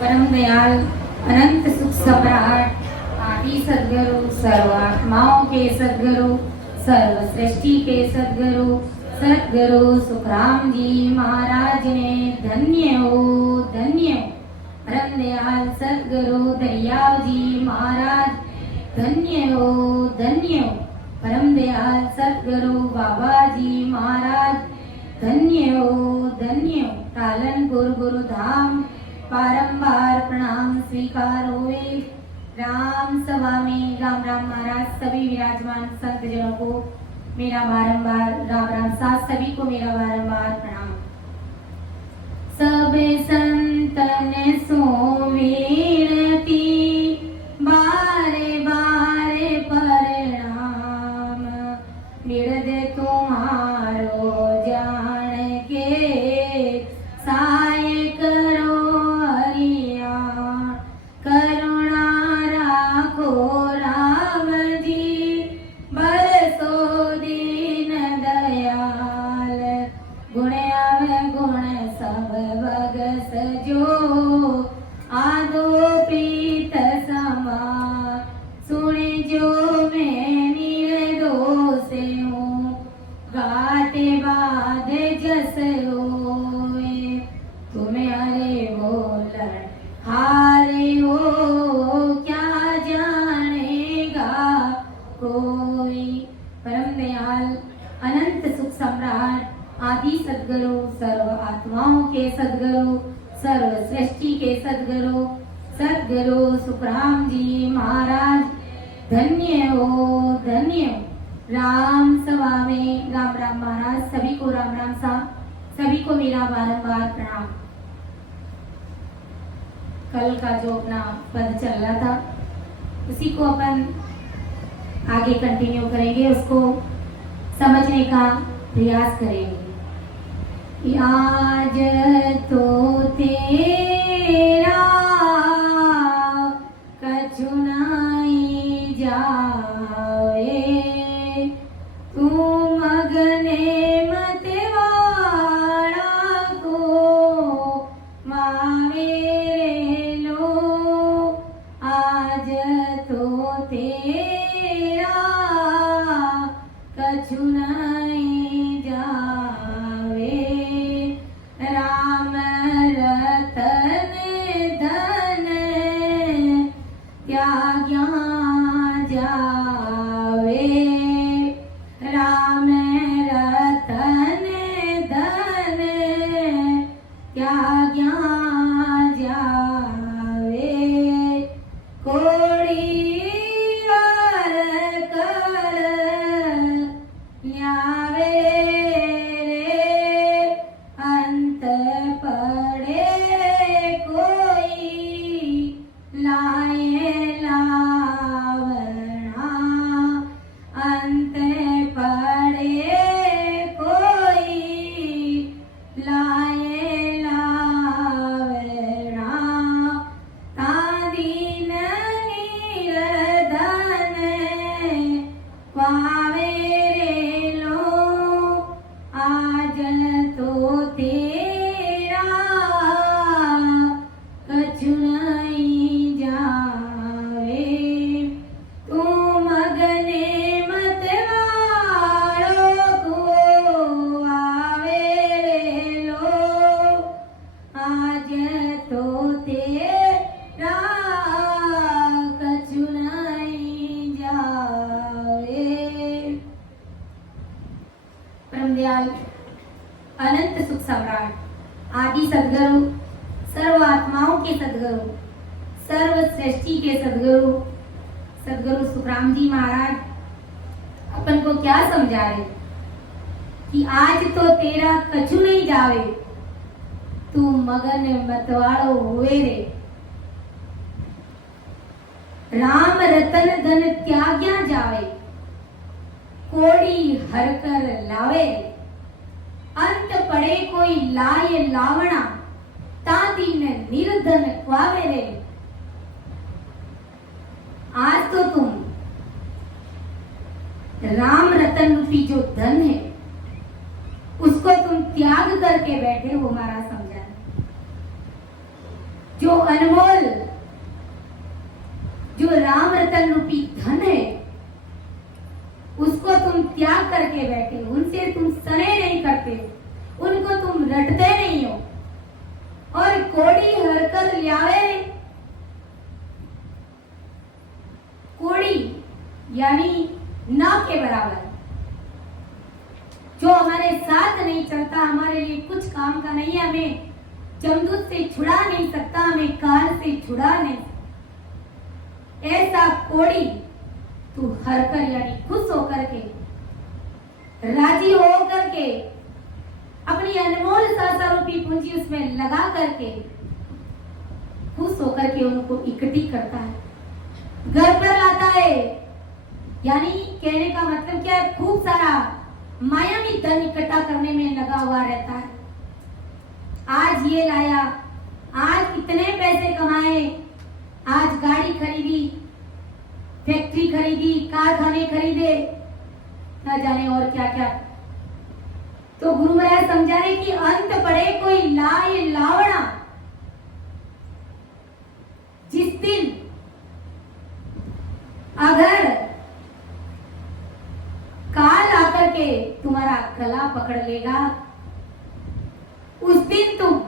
परम दयाल अनंत सुख सम्राट आदि सदगुरु सर्व आत्माओं के सदगुरु सर्व सृष्टि के सदगुरु सदगुरु सुखराम जी महाराज ने धन्य हो परम दयाल सदगुरु दरियाव जी महाराज धन्य हो परम दयाल सदगुरु बाबा जी महाराज धन्य हो पालनपुर गुरु धाम बारंबार प्रणाम स्वीकार होवे। राम सभा में राम राम महाराज सभी विराजमान संत जनों को मेरा बारंबार राम राम साथ सभी को मेरा बारंबार प्रणाम। सब संतन सो विनती बारे बारे प्रणाम बिरद तुम्हारो जान के साय करो हरिया करुणा राखो राम जी बरसो दीन दयाल गुण आवे गुण सब बगस जो आदो प्रीत समा सुने जो मैं निर्दोष हूँ गाते बाद जस होए तुम्हें अरे बोल हारे हो क्या जानेगा कोई। परम दयाल अनंत सुख सम्राट आदि सदगुरु सर्व आत्माओं के सदगुरु सर्व सृष्टि के सदगुरु सदगुरु सुखराम जी महाराज धन्य हो राम सभा में राम राम महाराज सभी को राम राम सा सभी को मेरा बारंबार प्रणाम। कल का जो अपना पद चल रहा था उसी को अपन आगे कंटिन्यू करेंगे, उसको समझने का प्रयास करेंगे। आज तो तेरा कछु नहीं जावे तू मगने मतवाड़ा को मावेरे लो। आज तो तेरा कछु नहीं जावे राम रतन धन त्याग्या जावे राम रतन धन त्याग्या जावे कोड़ी कर ल्यावे रे अंत पड़े कोई लाए लावना अंत पड़े कोई लाए लावना तादीन निर्धन पावे रे लो। आज तो तेरा कछु नहीं जावे तू मगने मतवाड़ो को आवे रे लो। आज तो तेरा कछु नहीं जावे। परम दयाल अनंत सुख सम्राट आदि सदगुरु सर्व आत्माओं के सदगुरु सर्व सृष्टि के सदगुरु सदगुरु सुखराम जी महाराज अपन को क्या समझा रहे कि आज तो तेरा कछु नहीं जावे तू मगन मतवाड़ो हुए रे राम रतन धन त्याग्या जावे कोड़ी हर कर लावे अंत पड़े कोई लाए लावना तादीन निर्धन क्वावे रे। आज तो तुम राम रतन रूपी जो धन है उसको तुम त्याग करके बैठे हो महाराज समझा। जो अनमोल, जो राम रतन रूपी धन है, उसको तुम त्याग करके बैठे, उनसे तुम स्नेह नहीं करते, उनको तुम रटते नहीं हो, और कोड़ी हरकर ल्यावे। कोड़ी यानी ना के बराबर, जो हमारे साथ नहीं चलता, हमारे लिए कुछ काम का नहीं है, हमें जमदूत से छुड़ा नहीं सकता, हमें काल से छुड़ा नहीं, ऐसा कोड़ी तू हरकर यानी खुश होकर के, राजी होकर के, अपनी अनमोल सासा रूपी पूंजी उसमें लगा करके खुश होकर के उनको इकट्ठी करता है, घर पर लाता है। यानी कहने का मतलब क्या है, खूब सारा मायावी धन इकट्ठा करने में लगा हुआ रहता है। आज ये लाया, आज इतने पैसे कमाए, आज गाड़ी खरीदी, फैक्ट्री खरीदी, कारखाने खरीदे, ना जाने और क्या क्या। तो गुरु महाराज समझा रहे कि अंत पड़े कोई लाए लावड़ा, जिस दिन अगर काल आकर के तुम्हारा गला पकड़ लेगा, उस दिन तुम,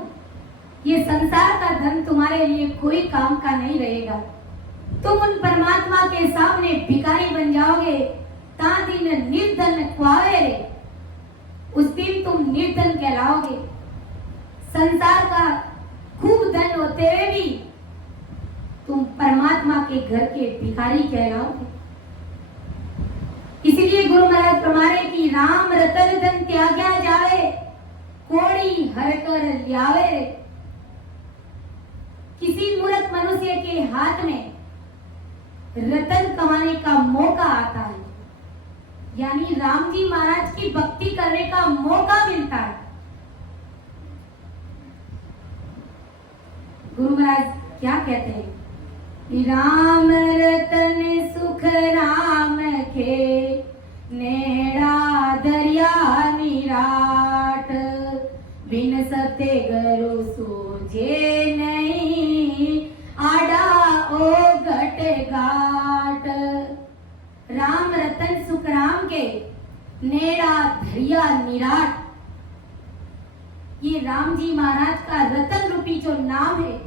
ये संसार का धन तुम्हारे लिए कोई काम का नहीं रहेगा, तुम उन परमात्मा के सामने भिखारी बन जाओगे। ता दिन निर्धन क्वावे रे, उस दिन तुम निर्धन कहलाओगे। संसार का खूब धन होते हुए भी तुम परमात्मा के घर के भिखारी कहलाओगे। इसलिए गुरु महाराज फरमाए कि राम रतन धन त्याग्या जावे, कोड़ी हरकर ल्यावे रे। किसी मूर्ख मनुष्य के हाथ में रतन कमाने का मौका आता है, यानी राम जी महाराज की भक्ति करने का मौका मिलता है। गुरु महाराज क्या कहते हैं, राम रतन सुख राम के, नेड़ा दरिया निराट, बिन सत्य गरु सूझे नहीं, आड़ा ओ घट घाट। राम रतन सुख राम के, नेड़ा दरिया निराट, ये राम जी महाराज का रतन रूपी जो नाम है,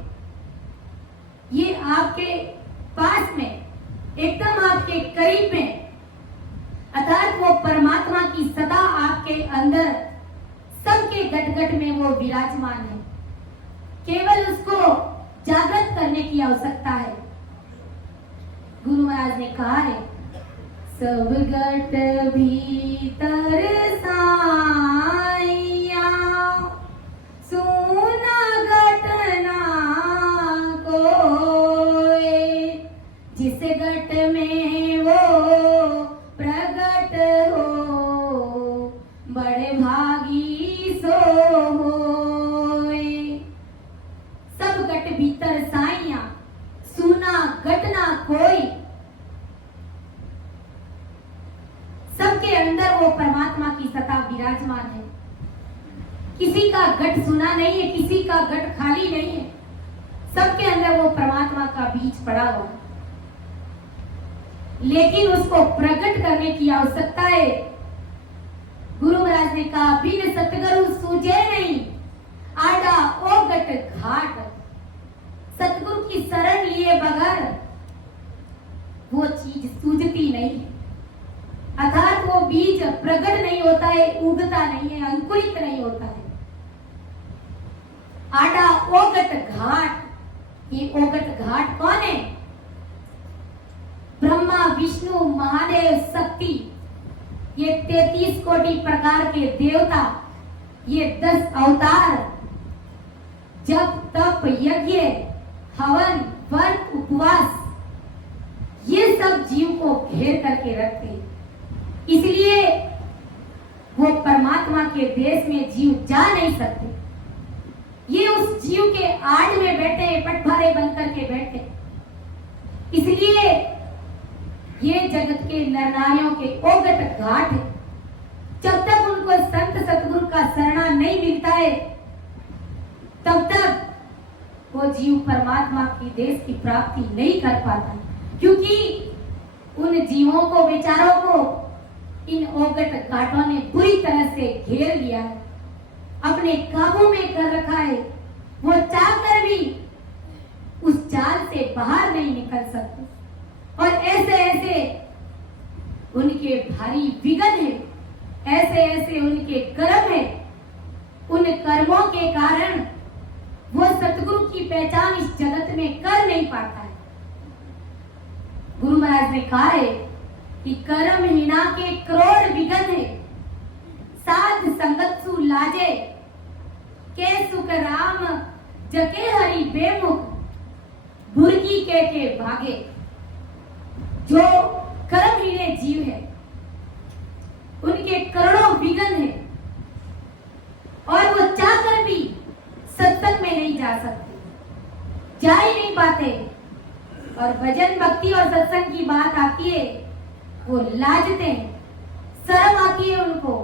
ये आपके पास में, एकदम आपके करीब में, अर्थात वो परमात्मा की सदा आपके अंदर, सबके घट घट में वो विराजमान है। केवल उसको जागृत करने की आवश्यकता है। गुरु महाराज ने कहा है, सब घट भीतर साइया, सुना घटना कोई, जिस घट में वो प्रगट हो, बड़े भागी सो होए। सब घट भीतर साइया, सुना घटना कोई, सबके अंदर वो परमात्मा की सत्ता विराजमान है। किसी का घट सुना नहीं है, किसी का घट खाली नहीं है, सबके अंदर वो परमात्मा का बीज पड़ा हुआ है, लेकिन उसको प्रकट करने की आवश्यकता है। गुरु महाराज ने कहा, बिन सतगुरु सूझे नहीं, आड़ा ओ घट घाट। सतगुरु की शरण लिए बगैर वो चीज सूझती नहीं है, अर्थात वो बीज प्रकट नहीं होता है, उगता नहीं है, अंकुरित नहीं होता है। आड़ा ओगट घाट, ये ओगट घाट कौन है? ब्रह्मा विष्णु महादेव शक्ति, ये 33 कोटि प्रकार के देवता, ये 10 अवतार, जप तप यज्ञ हवन व्रत उपवास, ये सब जीव को घेर करके रखते हैं। इसलिए वो परमात्मा के देश में जीव जा नहीं सकते, ये उस जीव के आड़ में बैठे, पटवारे बनकर के बैठे। इसलिए ये जगत के नरनारियों के ओगट घाट है। जब तक उनको संत सतगुरु का शरणा नहीं मिलता है, तब तक वो जीव परमात्मा की देश की प्राप्ति नहीं कर पाता, क्योंकि उन जीवों को, बेचारों को इन ओगट घाटों ने बुरी तरह से घेर लिया है, अपने काबू में कर रखा है। वो चाहकर भी उस जाल से बाहर नहीं निकल सकते, और ऐसे ऐसे उनके भारी विघ्न है, ऐसे ऐसे उनके कर्म है। उन कर्मों के कारण वो सतगुरु की पहचान इस जगत में कर नहीं पाता है। गुरु महाराज ने कहा है कि कर्म हीना के करोड़ विघ्न है, साध संगत सु लाजे, के सुख राम जके हरि बेमुख, भुरकी के भागे। जो कर्महीने जीव है उनके करोड़ों विघ्न है, और वो चाहकर भी सत्संग में नहीं जा सकते, जा ही नहीं पाते। और भजन भक्ति और सत्संग की बात आती है वो लाजते हैं, शर्म आती है उनको।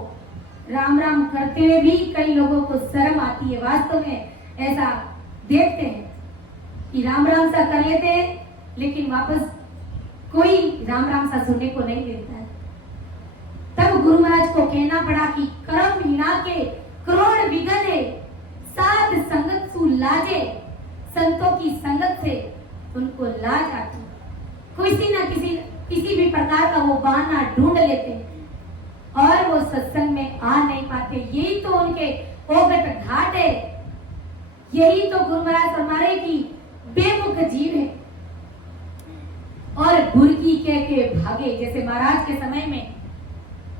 राम राम करते हुए भी कई लोगों को शर्म आती है। वास्तव में ऐसा देखते हैं कि राम राम सा कर लेते हैं, लेकिन वापस कोई राम राम सा सुनने को नहीं मिलता है। तब गुरु महाराज को कहना पड़ा कि कर्म हीना के करोड़ विघ्न है, साध संगत सु लाजे, संतों की संगत से उनको लाज आती, किसी न किसी भी प्रकार का वो बहाना ढूंढ लेते हैं और वो सत्संग में आ नहीं पाते। यही तो उनके ओगट घाट है, यही तो गुरु महाराज फरमाए कि बेमुख जीव है और भुरकी के भागे। जैसे महाराज के समय में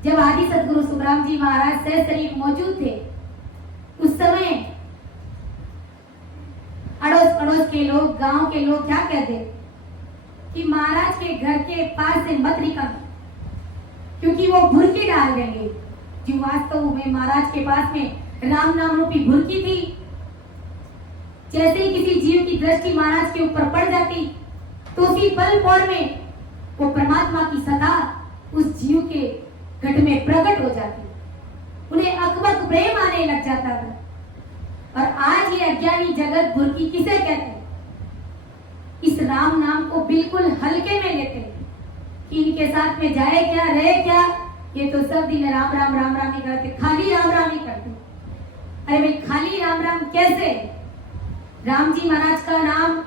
जब आदि सदगुरु सुखराम जी महाराज सह शरीर मौजूद थे, उस समय अड़ोस पड़ोस के लोग, गांव के लोग क्या कहते कि महाराज के घर के पास से मत निकल, क्योंकि वो भुरकी डाल देंगे। जो वास्तव में महाराज के पास में राम नाम रूपी भुरकी थी। जैसे ही किसी जीव की दृष्टि महाराज के ऊपर पड़ जाती तो उसी पल पौर में वो परमात्मा की सदा उस जीव के घट में प्रकट हो जाती, उन्हें अकबक प्रेम आने लग जाता था। और आज ये अज्ञानी जगत भुरकी किसे कहते हैं? इस राम नाम को बिल्कुल हल्के में लेते हैं कि इनके साथ में जाए क्या, रहे क्या, ये तो सब दिन राम राम राम राम ही करते, खाली राम राम ही करते। अरे भाई, खाली राम राम कैसे? राम जी महाराज का नाम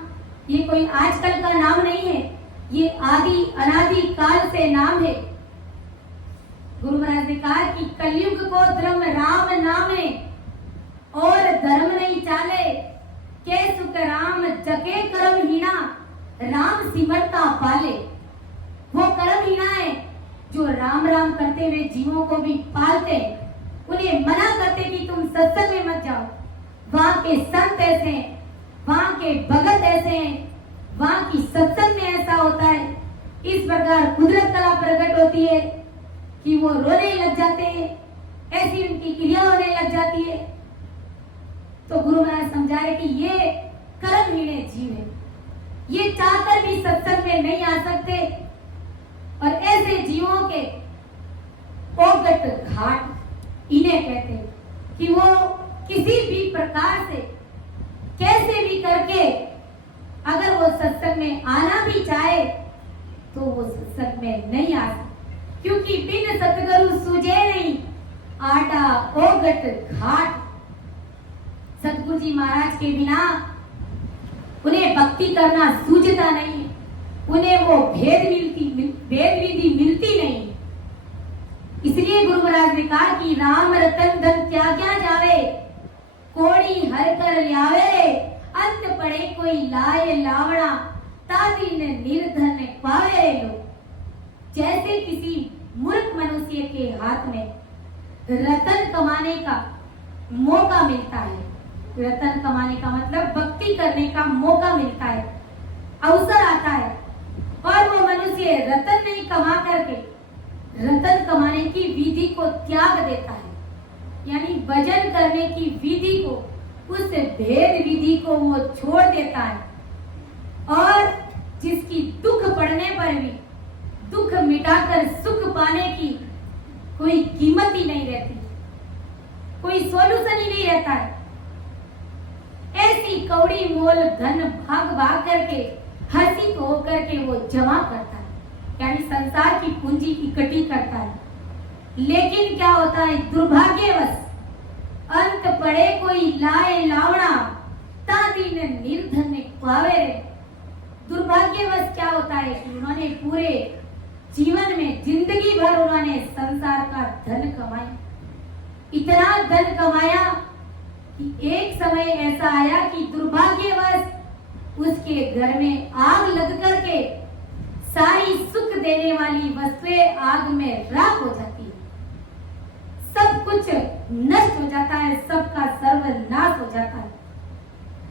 ये कोई आजकल का नाम नहीं है, ये आदि अनादि काल से नाम है। गुरु महाराज ने कहा कि कलयुग को धर्म राम नाम है और धर्म नहीं चाले, के सुख राम जके कर्म हीना, राम सिमरता पाले। वो कर्म हीना है जो राम राम करते हुए जीवों को भी पालते, उन्हें मना करते कि तुम सत्संग में मत जाओ, वहां के संत ऐसे हैं, वहां के भगत ऐसे हैं, वहां की सत्संग में ऐसा होता है। इस प्रकार कुदरत कला प्रकट होती है कि वो रोने लग जाते हैं, ऐसी उनकी क्रिया होने लग जाती है। तो गुरु महाराज समझाए कि ये कर्महीने जीव है, ये चाहकर भी सत्संग में नहीं आ सकते, और ऐसे जीवों के ओगट घाट इन्हें कहते हैं कि वो किसी भी प्रकार से कैसे भी करके अगर वो सत्संग में आना भी चाहे तो वो सत्संग में नहीं आ सकते, क्योंकि बिन सतगुरु सूझे नहीं आटा ओगट घाट। सतगुरु जी महाराज के बिना उन्हें भक्ति करना सूझता नहीं, उन्हें वो भेद विधि मिलती नहीं। इसलिए गुरु महाराज ने कहा कि राम रतन धन त्याग्या जावे, कोड़ी हर कर ल्यावे, अंत पड़े कोई लाए लावड़ा, तादीन निर्धन पावे लो। जैसे किसी मूर्ख मनुष्य के हाथ में रतन कमाने का मौका मिलता है, रतन कमाने का मतलब भक्ति करने का मौका मिलता है, अवसर आता है, और वो मनुष्य रतन नहीं कमा करके रतन कमाने की विधि को त्याग देता है, यानी भजन करने की विधि को, उस भेद विधि को वो छोड़ देता है। और जिसकी दुख पड़ने पर भी दुख मिटाकर सुख पाने की कोई कीमत ही नहीं रहती, कोई सॉल्यूशन ही नहीं रहता है, ऐसी कौड़ी मोल धन भाग भाग करके हर्षित होकर के वो जमा करता है, यानी संसार की पूंजी इकट्ठी करता है। लेकिन क्या होता है, दुर्भाग्यवश अंत पड़े कोई लाए लावड़ा तादीन निर्धन पावे। दुर्भाग्यवश क्या होता है कि उन्होंने पूरे जीवन में जिंदगी भर उन्होंने संसार का धन कमाया, इतना धन कमाया कि एक समय ऐसा आया कि दुर्भाग्यवश उसके घर में आग लग करके सारी सुख देने वाली वस्तुएं आग में राख हो जाती है, सब कुछ नष्ट हो जाता है, सबका सर्वनाश हो जाता है।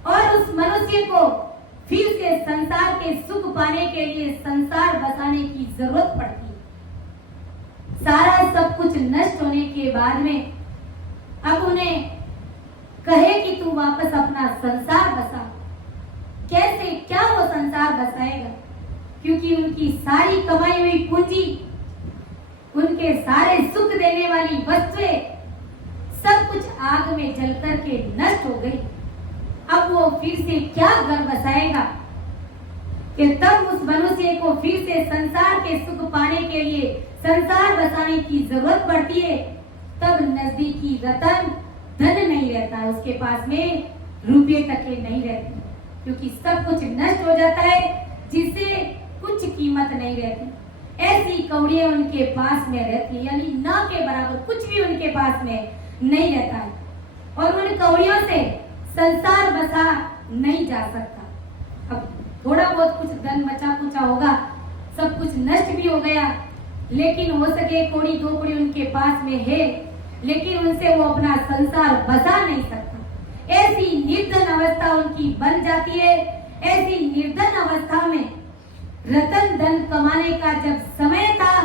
और उस मनुष्य को फिर से संसार के सुख पाने के लिए संसार बसाने की जरूरत पड़ती है। सारा सब कुछ नष्ट होने के बाद में अब उन्हें कहे कि तू वापस अपना संसार बसा, कैसे, क्या वो संसार बसाएगा? क्योंकि उनकी सारी कमाई हुई पूंजी, उनके सारे सुख देने वाली वस्तुएं सब कुछ आग में जल करके नष्ट हो गई। अब वो फिर से क्या घर बसाएगा? कि तब उस मनुष्य को फिर से संसार के सुख पाने के लिए संसार बसाने की जरूरत पड़ती है। तब नजदीकी रतन धन नहीं रहता है, उसके पास में रुपये तक के नहीं रहते, क्योंकि सब कुछ नष्ट हो जाता है जिससे कुछ कीमत नहीं रहती। ऐसी कौड़ियां उनके पास में रहती है, यानी ना के बराबर कुछ भी उनके पास में नहीं रहता है, और उन कौड़ियों से संसार बसा नहीं जा सकता। अब थोड़ा बहुत कुछ धन बचा कुचा होगा, सब कुछ नष्ट भी हो गया, लेकिन हो सके कौड़ी दो कौड़ी उनके पास में है, लेकिन उनसे वो अपना संसार बसा नहीं सकता। ऐसी निर्धन अवस्था उनकी बन जाती है। ऐसी निर्धन अवस्था में रतन धन कमाने का जब समय था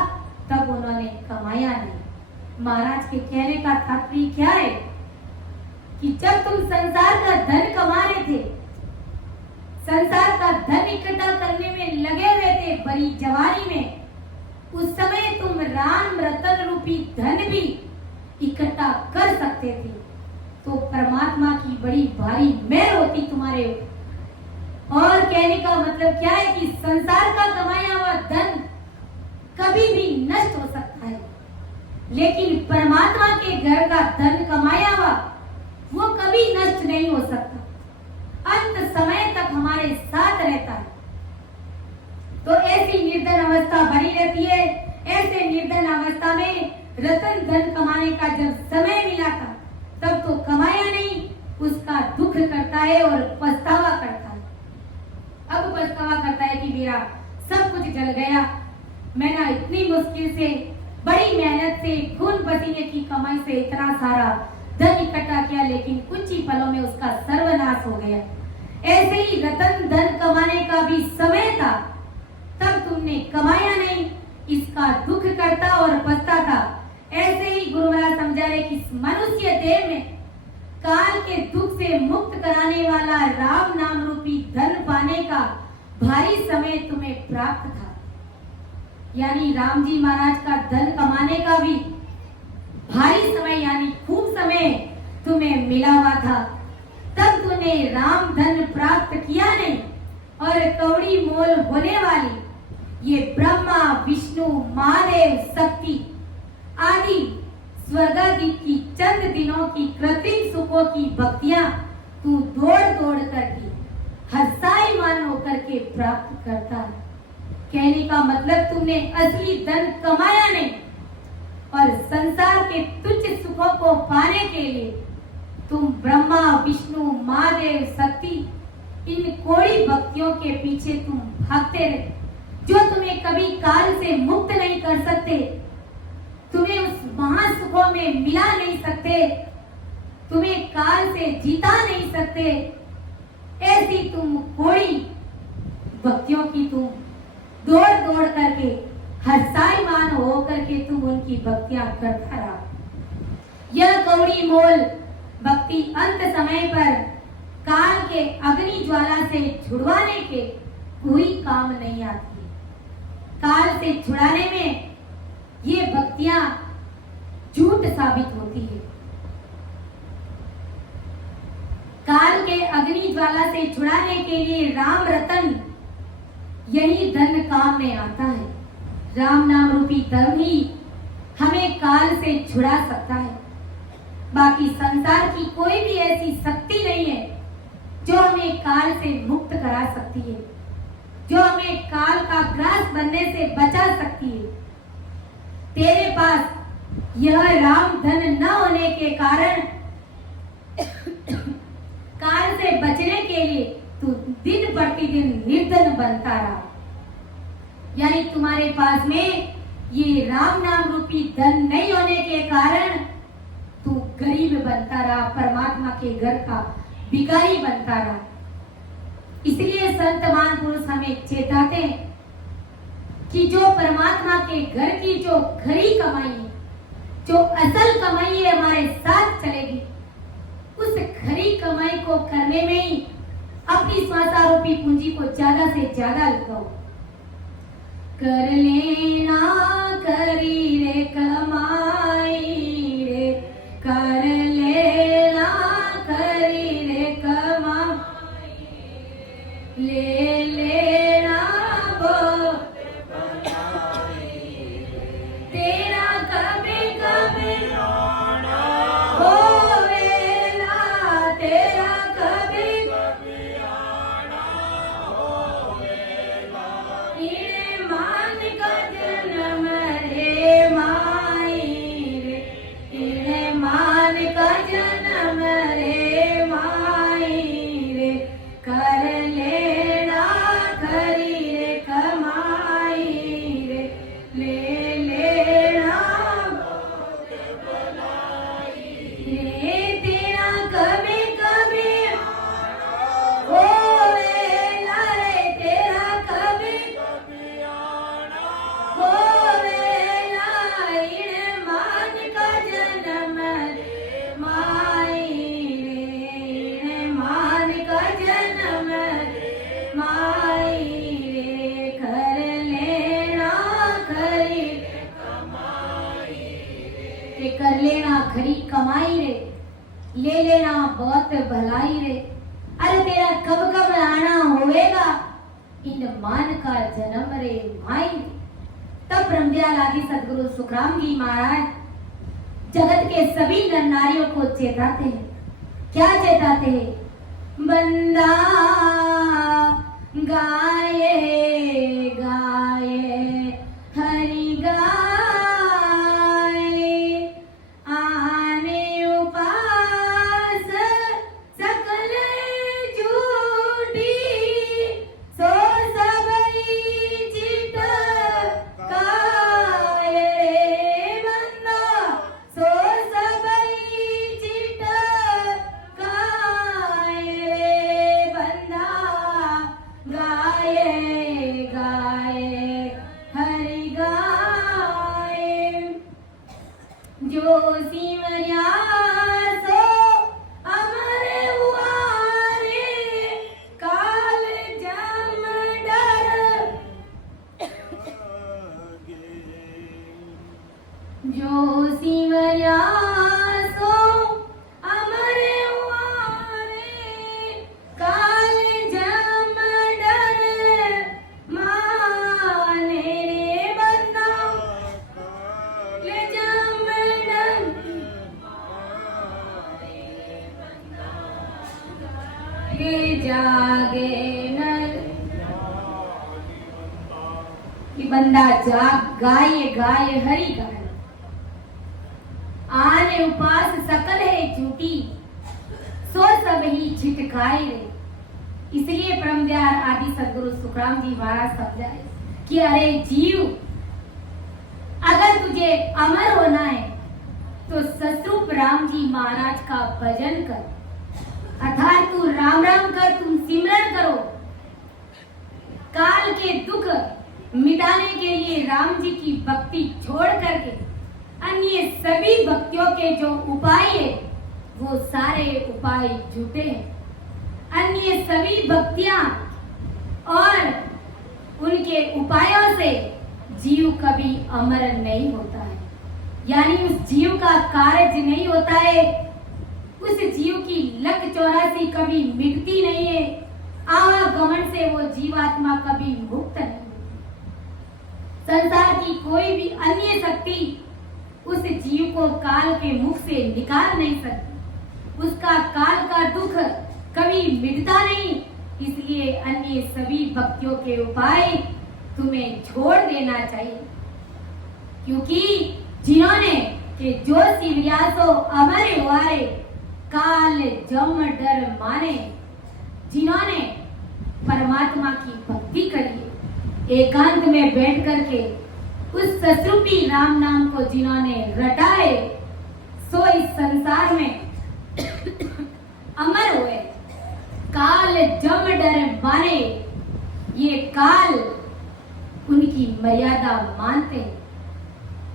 तब उन्होंने कमाया नहीं। महाराज के कहने का तात्पर्य क्या है कि जब तुम संसार का धन कमा रहे थे, संसार का धन इकट्ठा करने में लगे हुए थे बड़ी जवानी में, उस समय तुम राम रतन रूपी धन भी इकट्ठा कर सकते थे, तो परमात्मा की बड़ी भारी मेहर होती तुम्हारे ऊपर। और कहने का मतलब क्या है कि संसार का कमाया हुआ धन कभी भी नष्ट हो सकता है, लेकिन परमात्मा के घर का धन कमाया हुआ वो कभी नष्ट नहीं हो सकता, अंत समय तक हमारे साथ रहता है। तो ऐसी निर्धन अवस्था बनी रहती है। ऐसे निर्धन अवस्था में रतन धन कमाने का जब समय मिला था तब तो कमाया नहीं, उसका दुख करता है और पछतावा करता है। अब पछतावा करता है कि मेरा सब कुछ जल गया, मैंने इतनी मुश्किल से बड़ी मेहनत से खून पसीने की कमाई से इतना सारा धन इकट्ठा किया, लेकिन कुछ ही पलों में उसका सर्वनाश हो गया। ऐसे ही रतन धन कमाने का भी समय था, तब तुमने कमाया नहीं, इसका दुख करता और पछताता। ऐसे ही गुरु महाराज समझा रहे कि मनुष्य देह में काल के दुख से मुक्त कराने वाला राम नाम रूपी धन पाने का भारी समय तुम्हें प्राप्त था, यानी राम जी महाराज का धन कमाने का भी भारी समय यानी खूब समय तुम्हें मिला हुआ था। तब तूने राम धन प्राप्त किया नहीं, और कौड़ी मोल होने वाली ये ब्रह्मा विष्णु महादेव शक्ति आदि स्वर्गादि की चंद दिनों की कृत्रिम सुखों की भक्तियां तू दौड़ दौड़ करके हर्षायमान होकर के प्राप्त करता है। कहने का मतलब तुमने असली धन कमाया नहीं, और संसार के तुच्छ सुखों को पाने के लिए तुम ब्रह्मा विष्णु महादेव शक्ति इन कोड़ी भक्तियों के पीछे तुम भागते रहे, जो तुम्हें कभी काल से मुक्त नहीं कर सकते, तुम्हें उस महासुखों में मिला नहीं सकते, तुम्हें काल से जीता नहीं सकते। ऐसी तुम कोड़ी भक्तियों की तुम दौड़ दौड़ करके हर्षायमान हो करके तुम उनकी भक्तियां करता रहा। यह कौड़ी मोल भक्ति अंत समय पर काल के अग्नि ज्वाला से छुड़वाने के कोई काम नहीं आती। काल से छुड़ाने में ये भक्तियां झूठ साबित होती है। काल के अग्नि ज्वाला से छुड़ाने के लिए राम रतन यही धन काम में आता है। राम नाम रूपी धर्म ही हमें काल से छुड़ा सकता है। बाकी संसार की कोई भी ऐसी शक्ति नहीं है जो हमें काल से मुक्त करा सकती है, जो हमें काल का ग्रास बनने से बचा सकती है। तेरे पास यह राम धन न होने के कारण काल से बचने के लिए तू दिन प्रतिदिन निर्धन बनता रहा। यानी तुम्हारे पास में ये राम नाम रूपी धन नहीं होने के कारण तू गरीब बनता रहा, परमात्मा के घर का भिखारी बनता रहा। इसलिए संत महापुरुष हमें चेताते हैं कि जो परमात्मा के घर की जो खरी कमाई है, जो असल कमाई है हमारे साथ चलेगी, उस खरी कमाई को करने में ही अपनी स्वार्थारोपी पूंजी को ज्यादा से ज्यादा लगाओ। कर लेना करी रे कमाई रे, कर लेना करी रे कमाई, ले लेना बहुत तेरा कभी कभी आना होवेला, तेरा कभी कभी आना होवेला। इने मान का जन्म रे माई रे, इने मान का जन्म रे माई रे, कर लेना खरी रे कमाई रे, ले लेना रे, तेरा कभी कभी होवेला रे, तेरा कभी कभी आना होवेला। इने मान का जन्म रे माई रे, इने मान का जन्म रे माई रे, कर लेना खरी के कर लेना खरी कमाई रे, ले लेना बहुत भलाई रे। अरे तेरा कब कब आना होएगा, इन मान का जन्म रे माई। तब ब्रह्मदयाल आदि सदगुरु सुखराम जी महाराज जगत के सभी नर नारियों को चेताते हैं। क्या चेताते हैं? बंदा गाए गाए हरि गाए, आने उपास सकल झूठी, सो सबई चित काए रे बंदा, सो सबई चित काए रे बंदा, गाए गाए हरि गाए। जो सिमरिया सो अमर हुआ रे, काल जम डर, जो सिमरिया सो अमर हुआ रे, काल जम डर माने रे बंदा, ले जम डर ले जागे नर। कि बंदा जाग गाये गाये हरि गाए, आने उपास सकल है झूठी, सो सब ही छिटकाए रे। इसलिए ब्रह्मदयाल आदि सदगुरु सुखराम जी महाराज समझाए कि अरे जीव, अगर तुझे अमर होना है तो ससुर राम जी महाराज का भजन कर, अर्थात तू राम राम कर, तुम सिमरन करो। काल के दुख मिटाने के लिए राम जी की भक्ति छोड़ करके अन्य सभी भक्तियों के जो उपाय है वो सारे उपाय झूठे हैं। अन्य सभी भक्तियां और उनके उपायों से जीव कभी अमर नहीं होता है, यानी उस जीव का कार्य नहीं होता है उस जीव की लक 84 कभी मिटती नहीं है, आवागमन से वो जीवात्मा कभी मुक्त नहीं होती। संसार की कोई भी अन्य शक्ति उस जीव को काल के मुख से निकाल नहीं सकती। उसका काल का दुख कभी मिटता नहीं, इसलिए अन्य सभी भक्तियों के उपाय तुम्हें छोड़ देना चाहिए। क्योंकि जिन्होंने कि जो शिवयासो अमर हुआरे काल जम डर माने, जिन्होंने परमात्मा की भक्ति करी, एकांत में बैठ करके उस ससरूपी राम नाम को जिन्होंने रटाए, सो इस संसार में अमर हुए। काल जम डर माने, ये काल उनकी मर्यादा मानते हैं,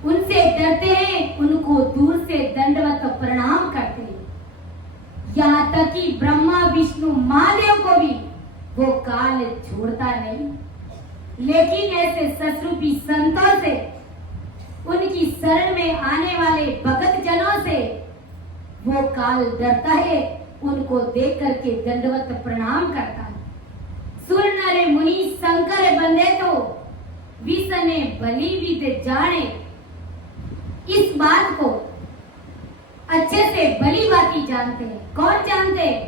उनसे डरते हैं, उनको दूर से दंडवत प्रणाम करते हैं। यहाँ तक कि ब्रह्मा विष्णु महादेव को भी वो काल छोड़ता नहीं। लेकिन ऐसे ससरूपी संतों से, उनकी शरण में आने वाले भगत जनों से वो काल डरता है, उनको देख करके दंडवत प्रणाम करता है। सुर नर मुनि शंकर बंदे तो विसने बलि विद जाने, इस बात को अच्छे से भली भांति जानते हैं। कौन जानते हैं?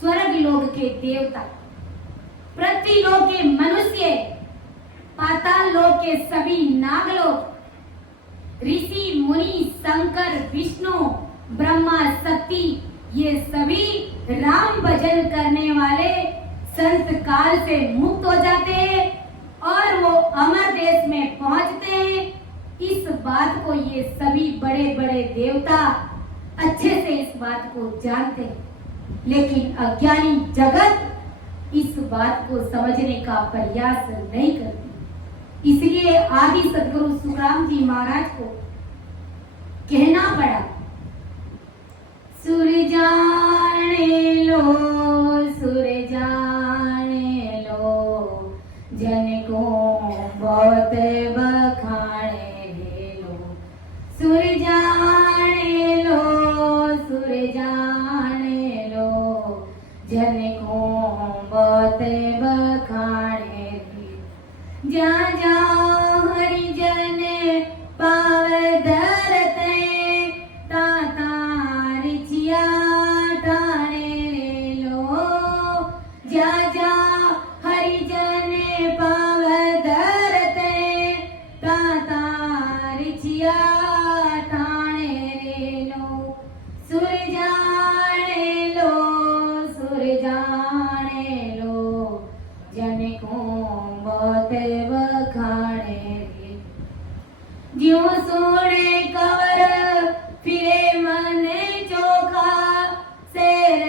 स्वर्ग लोक के देवता, पृथ्वी लोक के मनुष्य, पाताल लोक के सभी नागलोक, ऋषि मुनि शंकर विष्णु ब्रह्मा शक्ति, ये सभी राम भजन करने वाले संत काल से मुक्त हो जाते हैं और वो अमर देश में पहुंचते हैं। इस बात को ये सभी बड़े बड़े देवता अच्छे से इस बात को जानते हैं, लेकिन अज्ञानी जगत इस बात को समझने का प्रयास नहीं करती। इसलिए आदि सदगुरु सुखराम जी महाराज को कहना पड़ा, सुर जाने लो, सुर जाने लो, जन को बहुत बखाने लो। सुर जाने लो, सुर जाने लो, जन को बहुत बखाने लो। जा जा हरिजन पाव धरते, ताता रिचिया ठाणे लो। जा जा हरिजन पाव धरते, ताता रिचिया ठाणे लो। सुर जाने लो, सुर जाने लो, जन को बहुत बखाने रे। ज्यों सोने कवर फिरे मन चोखा, शेर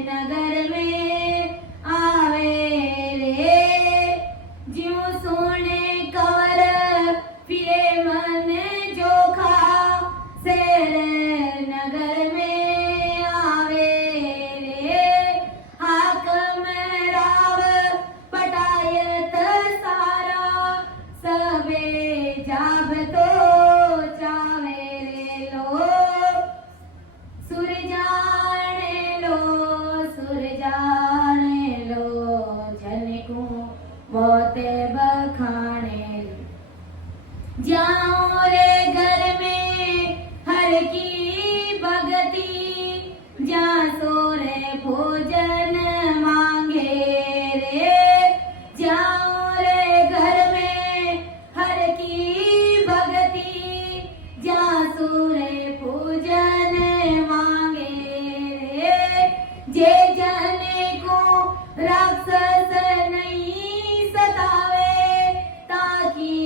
नगर में आवे रे। ज्यों सोने कवर फिरे मन चोखा, शेर नगर में आवे रे। हाकम राव पटायत सारा, सबे जाब तो चावे रे लो। सुर जाने लो, सुर जाने लो, जन को बहुत बखाने लो। जाओ रे घर में हर की भगती, जा सो रे भोजन मांगे रे। जाओ रे घर में हर की भगती, जा सो रे भोजन मांगे रे। जे जने को राक्षस नहीं सतावे, ताकि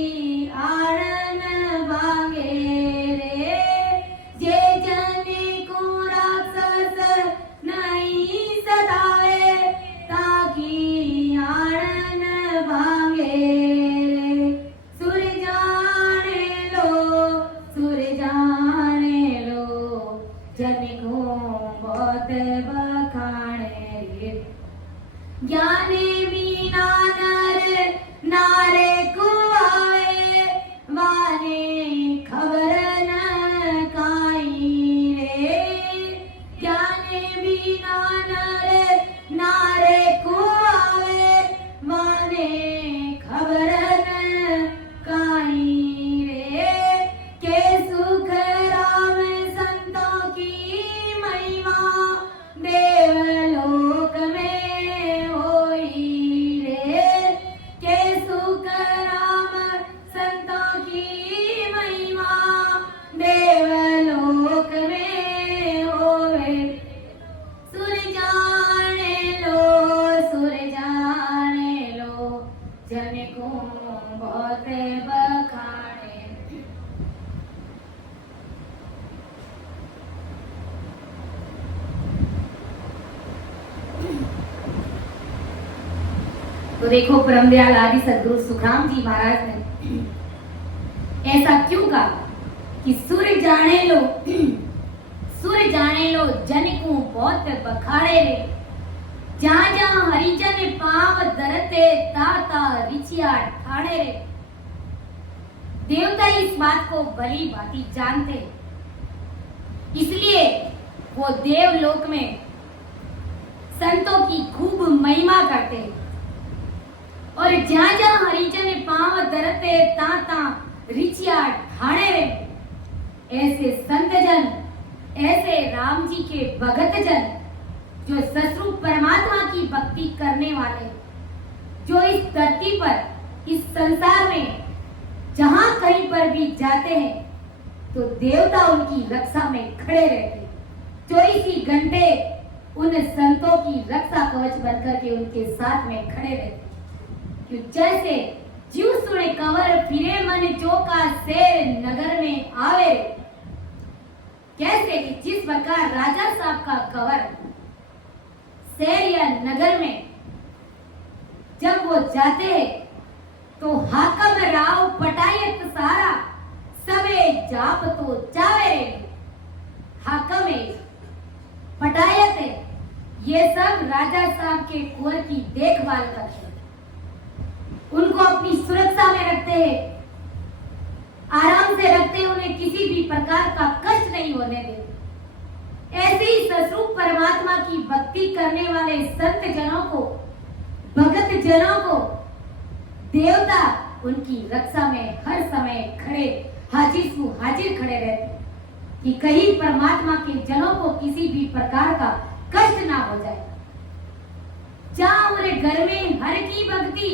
आड़न भागे रे। जे जने को राक्षस नहीं सतावे, ताकि आड़न भागे रे। सुर जाने लो, सुर जाने लो, जन को बहुत बखाने रे। ज्ञाने बिना नर नारे को आवे, वाने खबर न काई रे। ज्ञान रे नारे को आवे माने खबर न काई रे के सुख राम संतों की महिमा देवलोक में होई रे के सुख राम संतों की महिमा देवलोक में होवे सुर जाने लो जन को बहुत बखाने। तो देखो परमदयाल आदि सदगुरु सुखराम जी महाराज ने ऐसा क्यों कहा कि सुर जाने लो जन को बहुत बखाड़े रे जहां जहां हरिजन पाव धरते ताता रिचिया ठाणे रे। देवता इस बात को भली भांति जानते, इसलिए वो देवलोक में संतों की खूब महिमा करते और जहां जहां हरिजन पाव धरते ताता रिचिया ठाणे रे। ऐसे संत जन, ऐसे राम जी के भगत जन जो ससुर परमात्मा की भक्ति करने वाले, जो इस धरती पर, इस संसार में जहां कहीं पर भी जाते हैं तो देवता उनकी रक्षा में खड़े रहते, 24 घंटे उन संतों की रक्षा कवच बनकर के उनके साथ में खड़े रहते। क्यों जैसे जीव सुने कंवर फिरे मन चौका शेर नगर में आवे। कैसे कि जिस प्रकार राजा साहब का कंवर शहर या नगर में जब वो जाते हैं तो हाकम राव पटायत सारा सबे जाप तो चावे। हाकम है, पटायत है, ये सब राजा साहब के कुंवर की देखभाल करते हैं, उनको अपनी सुरक्षा में रखते हैं, आराम से रखते हैं, उन्हें किसी भी प्रकार का कष्ट नहीं होने देते। ऐसे ही ससुर परमात्मा की भक्ति करने वाले संत जनों को, भगत जनों को देवता उनकी रक्षा में हर समय खड़े हाजिर खड़े रहते कि कहीं परमात्मा के जनों को किसी भी प्रकार का कष्ट ना हो जाए। जहां उन्हें घर में हर की भक्ति,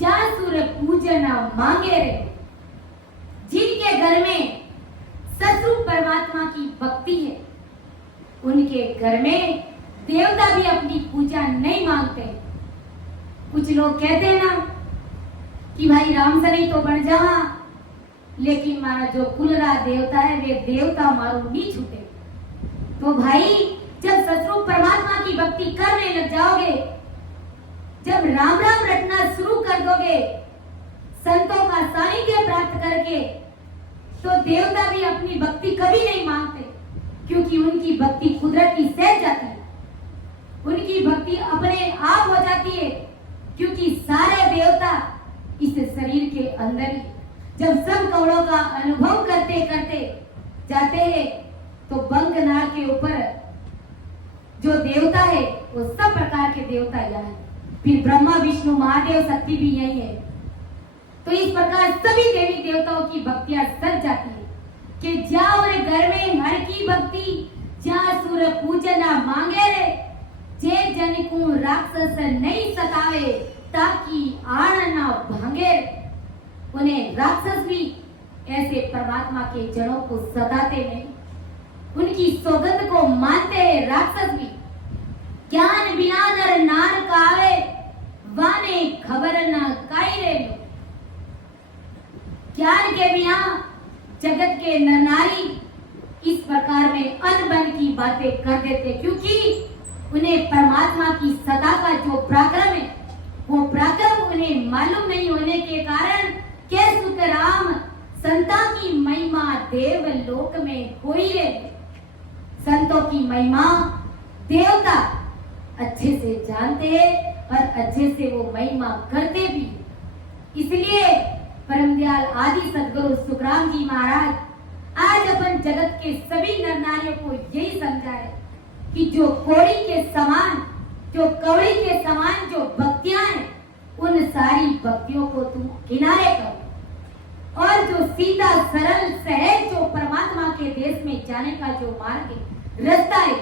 जहां सूर्य पूजन मांगे रहे, जिनके घर में ससुर परमात्मा की भक्ति है उनके घर में देवता भी अपनी पूजा नहीं मांगते। कुछ लोग कहते हैं ना कि भाई राम सनी तो बन जा, लेकिन मारा जो कुलरा देवता है वे देवता मारो नहीं छूटे। तो भाई जब ससुर परमात्मा की भक्ति करने लग जाओगे, जब राम राम रटना शुरू कर दोगे संतों का सानिध्य प्राप्त करके, तो देवता भी अपनी भक्ति कभी नहीं मांगते, क्योंकि उनकी भक्ति कुदरत की सहज जाती है, उनकी भक्ति अपने आप हो जाती है, क्योंकि सारे देवता इस शरीर के अंदर ही जब सब कवड़ों का अनुभव करते करते जाते हैं तो बंगनाथ के ऊपर जो देवता है वो सब प्रकार के देवता यहाँ है, फिर ब्रह्मा विष्णु महादेव शक्ति भी यही है। तो इस प्रकार सभी देवी देवताओं की भक्तियां सज जाती है कि जहाँ उन्हें घर में हर की भक्ति, जहाँ सूर्य पूजना मांगे रे, जे जन को राक्षस नहीं सतावे ताकि आण ना भांगे। उन्हें राक्षस भी ऐसे परमात्मा के जनों को सताते नहीं, उनकी सौगंध को मानते हैं। राक्षस भी ज्ञान बिना नर नार कावे वाने खबर न काई रे। ज्ञान के बिना जगत के नर नारी इस प्रकार में अनबन की बातें कर देते, क्योंकि उन्हें परमात्मा की सता का जो पराक्रम है वो पराक्रम उन्हें मालूम नहीं होने के कारण के सुख राम संता की महिमा देव लोक में हुई है। संतों की महिमा देवता अच्छे से जानते हैं और अच्छे से वो महिमा करते भी। इसलिए परमदयाल आदि सदगुरु सुखराम जी महाराज आज अपन जगत के सभी नर नारियों को यही समझाए कि जो कोड़ी के समान, जो कवड़ी के समान जो भक्तियां हैं, उन सारी भक्तियों को तुम किनारे करो और जो सीधा सरल सहज जो परमात्मा के देश में जाने का जो मार्ग है, रास्ता है,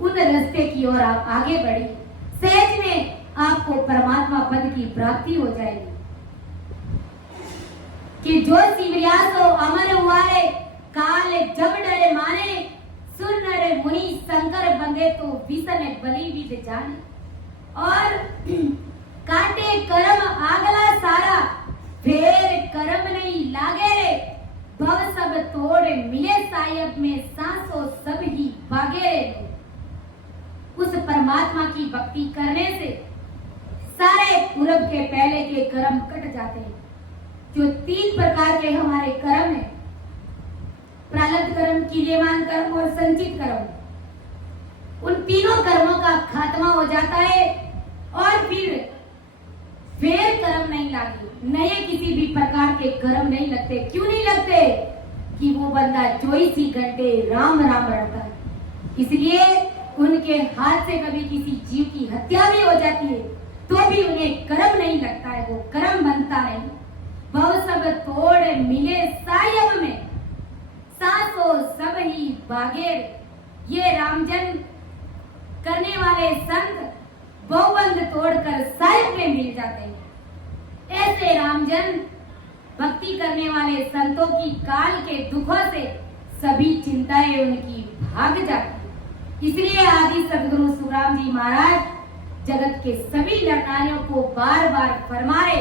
उन रास्ते की ओर आप आगे बढ़िए। सहज में आपको परमात्मा पद की प्राप्ति हो जाएगी। कि जो शिवरियासो अमर हुआरे, काल जब डरे माने, सुन नरे मुनि शंकर बंदे तो विसन बलि विद जाने। और काटे कर्म आगला सारा, फेर कर्म नहीं लागे रे, भव सब तोड़ मिले सायब में, सांसों सब ही भागे रे। उस परमात्मा की भक्ति करने से सारे पूरब के पहले के कर्म कट जाते हैं। जो 3 प्रकार के हमारे कर्म हैं, प्रारब्ध कर्म, क्रियमान कर्म और संचित कर्म, उन तीनों कर्मों का खात्मा हो जाता है और फिर कर्म नहीं लागे, नए किसी भी प्रकार के कर्म नहीं लगते। क्यों नहीं लगते? कि वो बंदा 24 ही घंटे राम राम रटता है। इसलिए उनके हाथ से कभी किसी जीव की हत्या भी हो जाती है तो भी उन्हें कर्म नहीं लगता है, वो कर्म बनता नहीं। भव सब तोड़ मिले सायब में, सांसों सब ही भागे। ये रामजन करने वाले संत बहुबंद तोड़कर सायब में मिल जाते हैं। ऐसे रामजन भक्ति करने वाले संतों की काल के दुखों से सभी चिंताएं उनकी भाग जाती है। इसलिए आदि सदगुरु सुखराम जी महाराज जगत के सभी नरनारियों को बार बार फरमाए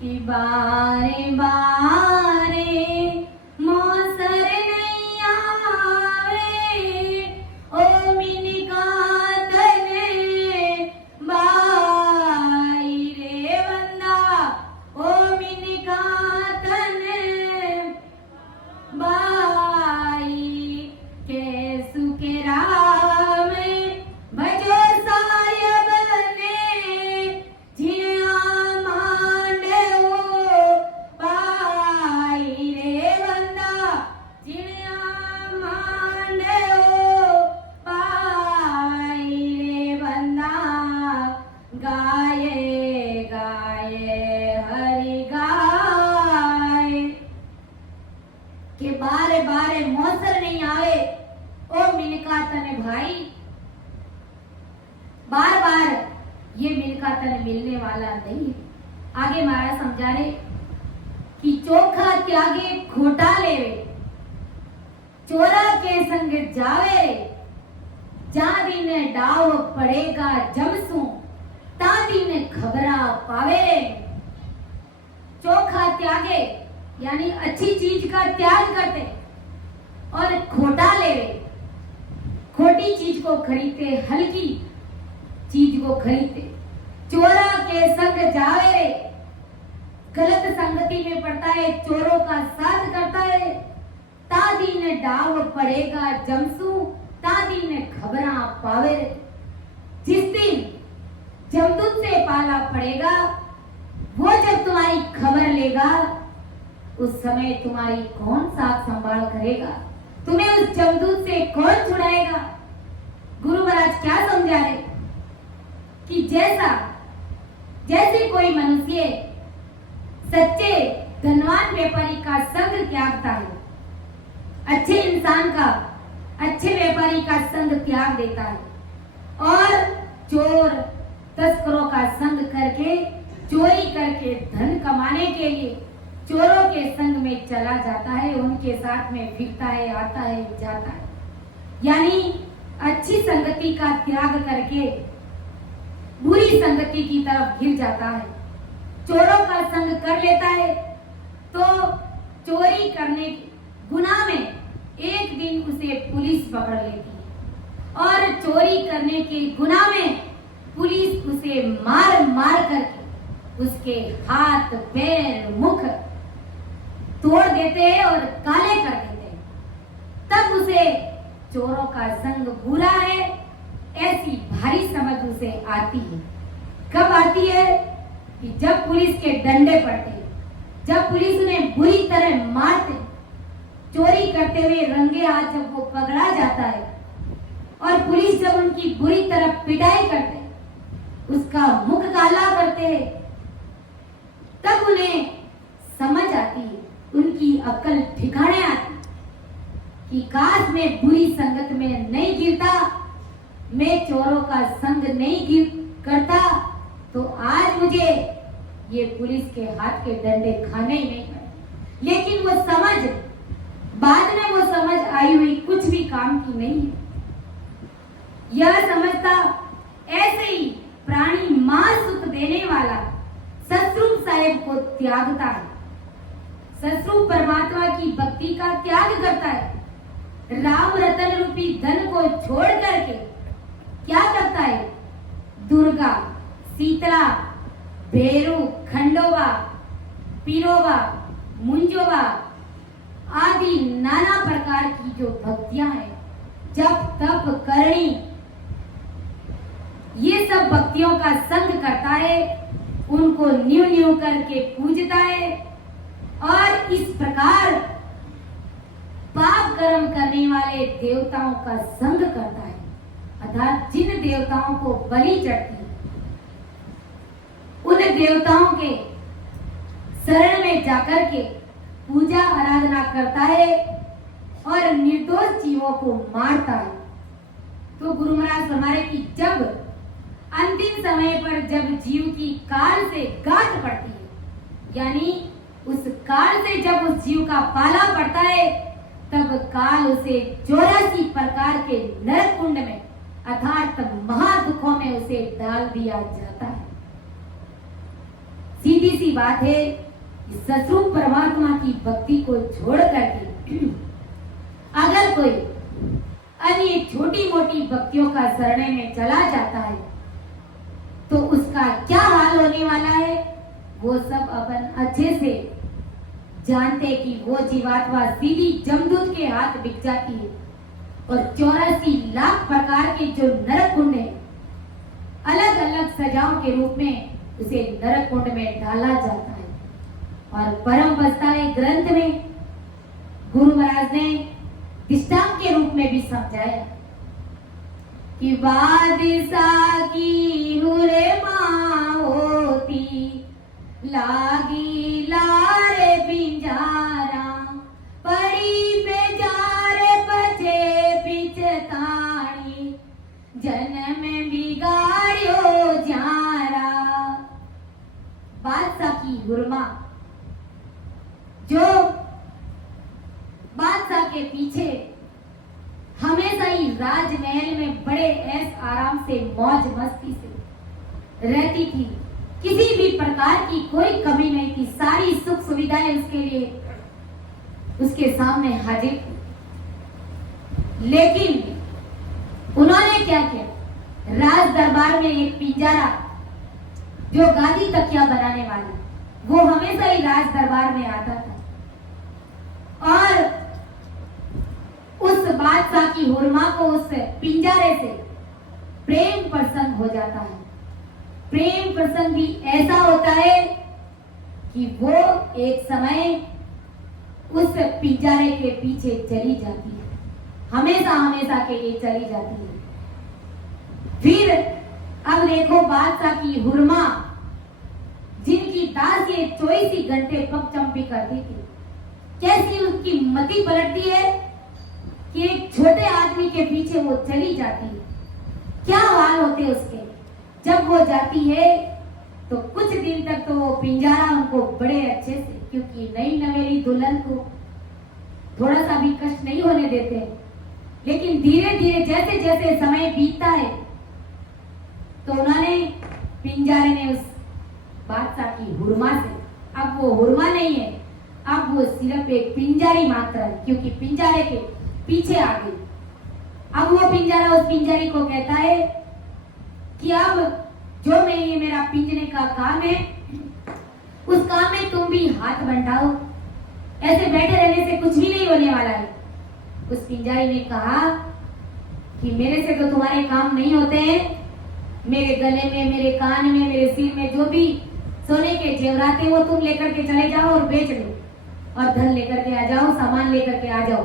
कि बारे बारे मौसर नहीं आवे, ओ मिनका तने बाई रे बंदा, ओ मिनका तने बाई, कैसु के राम भजो सायब ने, झिया मांडे ओ पाई रे बंदा, झिया मांडे ओ पाई रे बंदा, गाये गाये हरि गाये। के बारे बारे मौसर नहीं आवे, ओ मिनका तने भाई, बार बार ये मिनका तने मिलने वाला नहीं है। आगे महाराज समझा रहे कि चोखा त्यागे खोटा लेवे, चोरा के संग जावे रे, जा दिन डाव पड़ेगा जमसू, ता दिन खबरा पावे रे। चोखा त्यागे यानी अच्छी चीज का त्याग करते और खोटा लेवे, खोटी चीज को खरीदते, हल्की चीज को खरीदते। चोरा के संग जावे रे, गलत संगति में पड़ता है, चोरों का साथ करता है। ता दिन डाव पड़ेगा जमसू, ता दिन खबरा पावे रे। जिस दिन जमदूत से पाला पड़ेगा, वो जब तुम्हारी खबर लेगा, उस समय तुम्हारी कौन साथ संभाल करेगा, तुम्हें उस जमदूत से कौन छुड़ाएगा। गुरु महाराज क्या समझा रहे कि जैसे कोई मनुष्य सच्चे धनवान व्यापारी का संग त्यागता है, अच्छे इंसान का, अच्छे व्यापारी का संग त्याग देता है और चोर तस्करों का संग करके, चोरी करके धन कमाने के लिए चोरों के संग में चला जाता है, उनके साथ में फिरता है, आता है, जाता है। यानी अच्छी संगति का त्याग करके बुरी संगति की तरफ गिर जाता है। चोरों का संग कर लेता है तो चोरी करने गुनाह में एक दिन उसे पुलिस पकड़ लेती है और चोरी करने के गुनाह में पुलिस उसे मार मार करके उसके हाथ, पैर, मुख तोड़ देते हैं और काले कर देते हैं। तब उसे चोरों का संग बुरा है ऐसी भारी समझ उसे आती है। कब आती है? कि जब पुलिस के डंडे पड़ते, जब पुलिस उन्हें बुरी तरह मारते, चोरी करते हुए रंगे हाथ जब वो पकड़ा जाता है और पुलिस जब उनकी बुरी तरह पिटाई करते, उसका मुख काला करते, तब उन्हें समझ आती है, उनकी अक्ल ठिकाने आती कि काश मैं बुरी संगत में नहीं गिरता, मैं चोरों का संग नहीं करता, तो आज मुझे ये पुलिस के हाथ के डंडे खाने ही नहीं पड़े। लेकिन वो समझ, बाद में वो समझ आई हुई कुछ भी काम की नहीं है। यह समझता ऐसे ही प्राणी मां सुख देने वाला सतरूप साहेब को त्यागता है, सतरूप परमात्मा की भक्ति का त्याग करता है, राम रतन रूपी धन को छोड़ करके क्या करता है, दुर्गा, शीतला, भैरू, खंडोबा, पीरोबा, मुंजोबा आदि नाना प्रकार की जो भक्तियां हैं, जप तप करनी, ये सब भक्तियों का संग करता है, उनको न्यू न्यू करके पूजता है और इस प्रकार पाप कर्म करने वाले देवताओं का संग करता है। अर्थात जिन देवताओं को बलि चढ़ती है, उन देवताओं के शरण में जाकर के पूजा आराधना करता है और निर्दोष जीवों को मारता है। तो गुरु महाराज हमारे की जब अंतिम समय पर जब जीव की काल से गांठ पड़ती है, यानी उस काल से जब उस जीव का पाला पड़ता है, तब काल उसे 84 प्रकार के नरक कुंड में अर्थात महादुखों में उसे डाल दिया जाता है। सीधी सी बात है, सतरूप परमात्मा की भक्ति को छोड़ करके अगर कोई अन्य छोटी मोटी भक्तियों का शरण में चला जाता है, तो उसका क्या हाल होने वाला है, वो सब अपन अच्छे से जानते कि वो जीवात्मा सीधी जमदूत के हाथ बिक जाती है और 84 लाख प्रकार के जो नरक कुंड है, अलग अलग सजाओं के रूप में उसे नरक कुंड में डाला जाता है। और परम पछतावे ग्रंथ में गुरु महाराज ने दृष्टांत के रूप में भी समझाया कि बादशाह की हुरे माँ होती, लागी लारे पिंजारा, पड़ी पे जारे पछे पिचतानी, जन्म बिगाड़ियो जारा। बादशाह की हुरमा, जो बादशाह के पीछे हमेशा ही राजमहल में बड़े ऐश आराम से मौज मस्ती से रहती थी, किसी भी प्रकार की कोई कमी नहीं थी, सारी सुख सुविधाएं उसके लिए उसके सामने हाजिर थी। लेकिन उन्होंने क्या किया, राज दरबार में एक पिंजरा, जो गादी तकिया बनाने वाला, वो हमेशा ही राज दरबार में आता था और उस बादशाह की हुरमा को उस पिंजरे से प्रेम प्रसंग हो जाता है। प्रेम प्रसंग भी ऐसा होता है कि वो एक समय उस पिंजरे के पीछे चली जाती है, हमेशा हमेशा के लिए चली जाती है। फिर अब देखो, बादशाह की हुरमा, जिनकी दासी 24 घंटे पगचंपी करती थी, कैसी उसकी मति पलटती है कि एक छोटे आदमी के पीछे वो चली जाती है। क्या हाल होते उसके, जब वो जाती है तो कुछ दिन तक तो वो पिंजरा उनको बड़े अच्छे से, क्योंकि नई नवेली दुल्हन को थोड़ा सा भी कष्ट नहीं होने देते, लेकिन धीरे धीरे जैसे जैसे समय बीतता है, तो उन्होंने पिंजरे ने उस बादशाह की हुरमा से, अब वो हुरमा नहीं है, अब वो सिर्फ एक पिंजरी मात्र है, क्योंकि पिंजरे के पीछे आ गई। अब वो पिंजरा उस पिंजरी को कहता है कि अब जो ये मेरा पिंजरे का काम है, उस काम में तुम भी हाथ बंटाओ, ऐसे बैठे रहने से कुछ भी नहीं होने वाला है। उस पिंजरी ने कहा कि मेरे से तो तुम्हारे काम नहीं होते हैं, मेरे गले में, मेरे कान में, मेरे सिर में जो भी सोने के जेवरात है, वो तुम लेकर के चले जाओ और बेच लो और धन लेकर के आ जाओ, सामान लेकर के आ जाओ।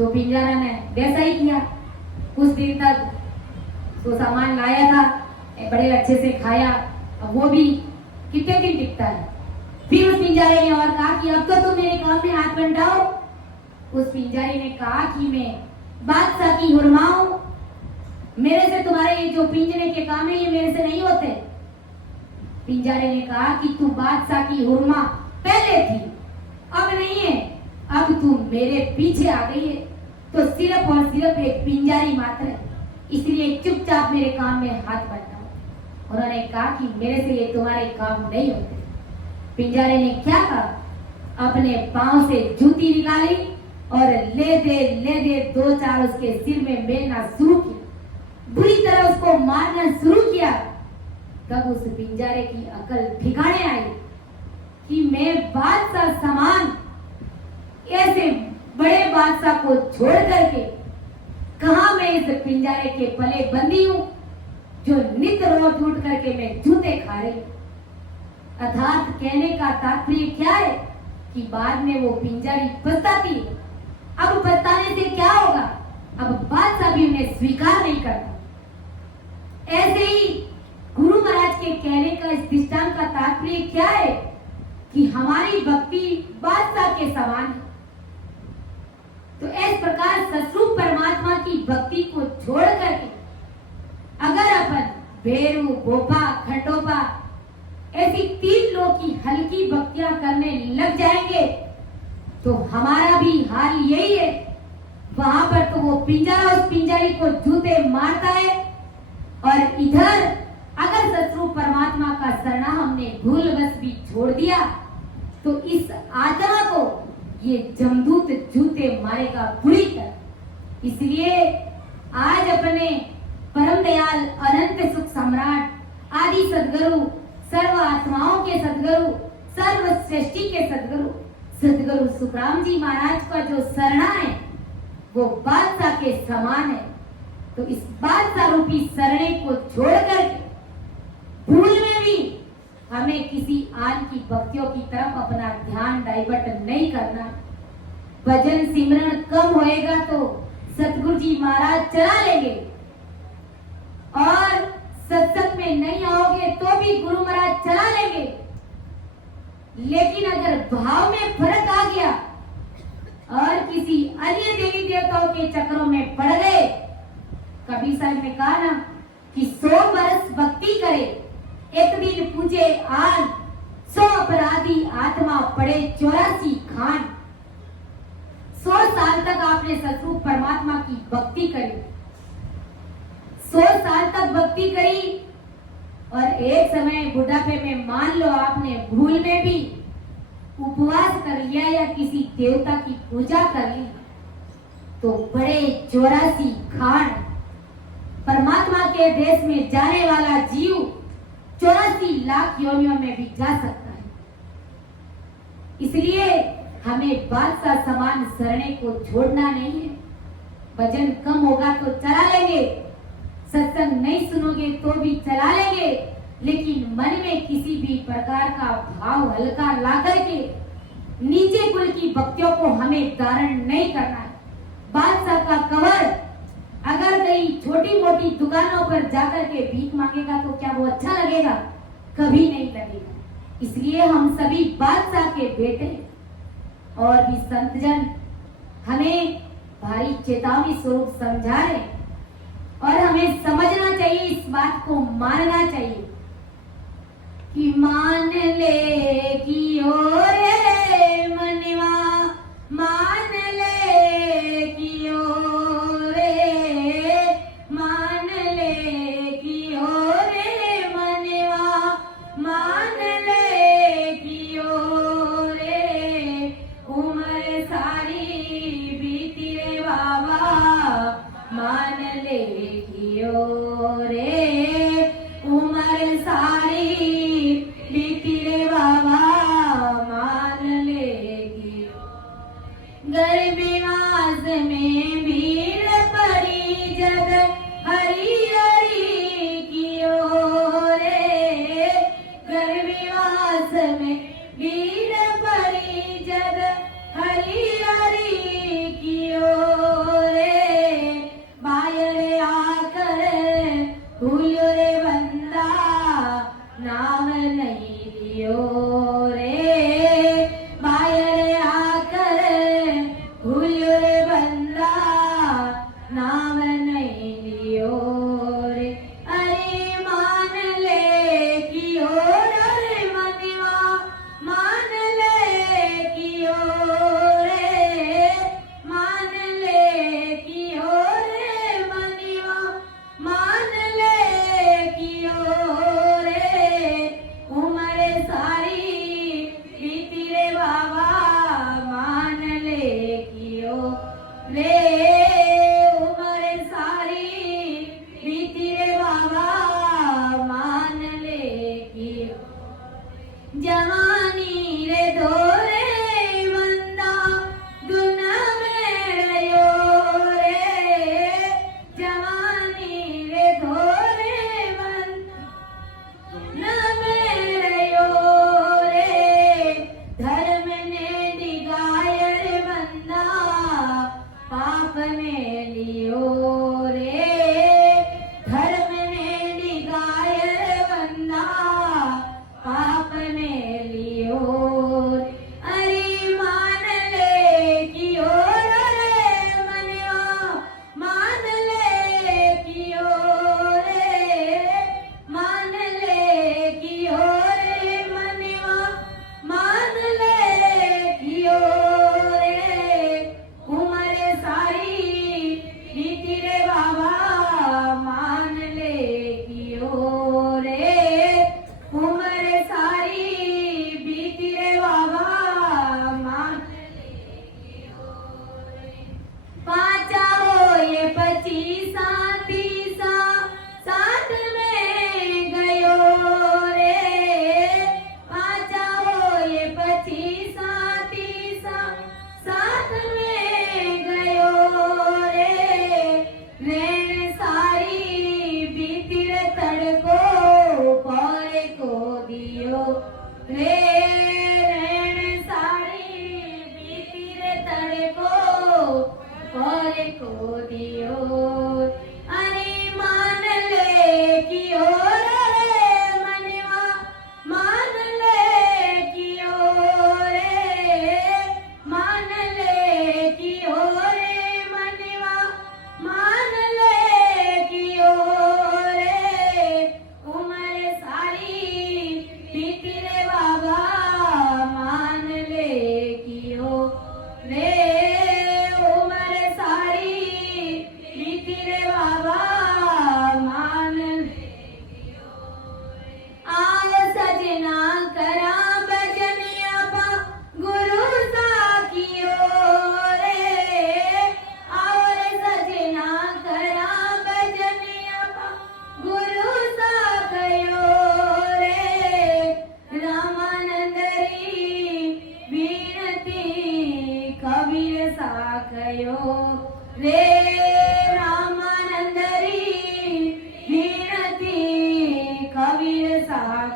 तो पिंजरा ने वैसा ही किया। कुछ दिन तक तो सामान लाया था, बड़े अच्छे से खाया, अब वो भी कितने दिन टिकता है। फिर उस पिंजारे ने और कहा कि अब तो तुम मेरे काम में हाथ बंटाओ। उस पिंजारे ने कहा कि मैं बादशाह की हुरमा हूं, मेरे से तुम्हारे ये जो पिंजरे के काम है ये मेरे से नहीं होते। पिंजारे ने कहा कि तू बादशाह की हुरमा पहले थी, अब नहीं है, अब तू मेरे पीछे आ गई है, तो सिर्फ और सिर्फ एक पिंजारी मात्र है, इसलिए चुपचाप मेरे काम में हाथ बंटाओ। उन्होंने कहा कि मेरे से ये तुम्हारे काम नहीं होते। पिंजारे ने क्या कहा, अपने पांव से जूती निकाली और ले दे दो चार उसके सिर में मेलना शुरू किया, बुरी तरह उसको मारना शुरू किया। तब उस पिंजारे की अकल ठिकाने आई कि मैं बादशाह समान ऐसे बड़े बादशाह को छोड़ करके कहा मैं इस पिंजारे के पले बंदी हूं जो नित रोज उठ करके मैं जूते खा रही। अर्थात कहने का तात्पर्य क्या है कि बाद में वो पिंजारी पछताती है। अब पछताने से क्या होगा, अब बादशाह भी उन्हें स्वीकार नहीं करता। ऐसे ही गुरु महाराज के कहने का इस दृष्टांत का तात्पर्य क्या है कि हमारी भक्ति बादशाह के समान है। तो इस प्रकार सतरूप परमात्मा की भक्ति को छोड़ करके अगर अपन भेरू, बोपा, खंडोपा ऐसी 3 लोग की हल्की भक्तियां करने लग जाएंगे तो हमारा भी हाल यही है। वहां पर तो वो पिंजरा उस पिंजारी को जूते मारता है और इधर अगर सतरूप परमात्मा का शरणा हमने भूलवश भी छोड़ दिया तो इस आत्मा को ये जमदूत जूते मारेगा बुरी तरह। इसलिए आज अपने परम दयाल अनंत सुख सम्राट आदि सदगुरु, सर्व आत्माओं के सदगुरु, सर्व सृष्टि के सदगुरु सदगुरु सुखराम जी महाराज का जो शरणा है वो बादशाह के समान है। तो इस बादशाह रूपी शरणे को छोड़ करके भूल में भी हमें किसी आन की भक्तियों की तरफ अपना ध्यान डाइवर्ट नहीं करना। भजन सिमरन कम होएगा तो सतगुरु जी महाराज चला लेंगे और सत्संग में नहीं आओगे तो भी गुरु महाराज चला लेंगे। लेकिन अगर भाव में फर्क आ गया और किसी अन्य देवी देवताओं के चक्रों में पड़ गए, कबीर साहब ने कहा ना कि 100 वर्ष भक्ति करे एक दिन पूछे आन, 100 अपराधी आत्मा पड़े 84 खान। 100 साल तक आपने सतरूप परमात्मा की भक्ति करी, 100 साल तक भक्ति करी और एक समय बुढ़ापे में मान लो आपने भूल में भी उपवास कर लिया या किसी देवता की पूजा कर ली तो बड़े 84 खान परमात्मा के देश में जाने वाला जीव 84 लाख योनियों में भी जा सकता है। इसलिए हमें बादशाह समान शरणे को छोड़ना नहीं है। भजन कम होगा तो चला लेंगे, सत्संग नहीं सुनोगे तो भी चला लेंगे, लेकिन मन में किसी भी प्रकार का भाव हल्का ला करके नीचे कुल की भक्तियों को हमें धारण नहीं करना है। बादशाह का कवर अगर कहीं छोटी मोटी दुकानों पर जाकर के भीख मांगेगा तो क्या वो अच्छा लगेगा? कभी नहीं लगेगा। इसलिए हम सभी बादशाह के बेटे और भी संतजन हमें भारी चेतावनी स्वरूप समझा रहे और हमें समझना चाहिए, इस बात को मानना चाहिए कि मान ले कि ओरे मनवा, मान ले कि ओरे, मान ले कि ओरे मनवा, मान ले कि ओरे, उम्र सारी बीती रे बाबा, मान ले कि ओरे, उम्र सारी बीती रे बाबा, मान ले कि गर्भवास में भीड़ पड़ी जग हरी हरी की ओरे, गर्भवास में भीड़ पड़ी जग हरी हरी की ओरे।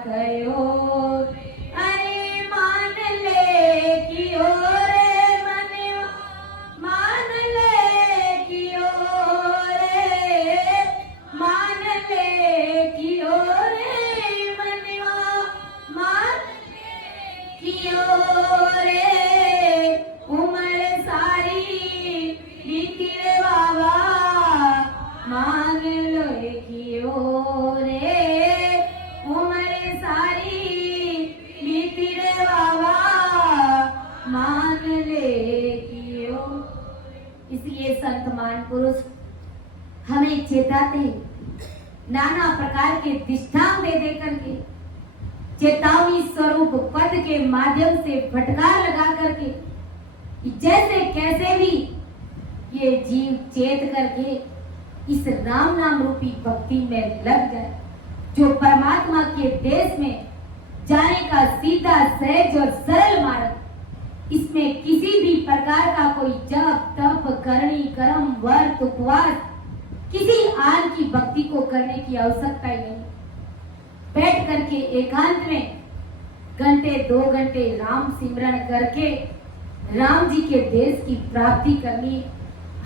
कयो अरे मान ले कियो रे मनवा मान ले कियो रे मान ले कियो रे मनवा मान कियो रे उम्र सारी बीती रे बाबा मान लो कियो रे उम्र सारी बीती रे बाबा मान ले कियो। इसलिए संत महापुरुष हमें चेताते नाना प्रकार के दृष्टांत दे दे करके चेतावनी स्वरूप पद के माध्यम से फटकार लगा करके जैसे कैसे भी ये जीव चेत करके इस राम नाम रूपी भक्ति में लग जाए, जो परमात्मा के देश में जाने का सीधा सहज और सरल मार्ग, इसमें किसी भी प्रकार का कोई जप तप करनी कर्म व्रत उपवास किसी आन की भक्ति को करने की आवश्यकता ही नहीं। बैठ करके एकांत में घंटे 2 घंटे राम सिमरन करके राम जी के देश की प्राप्ति करनी,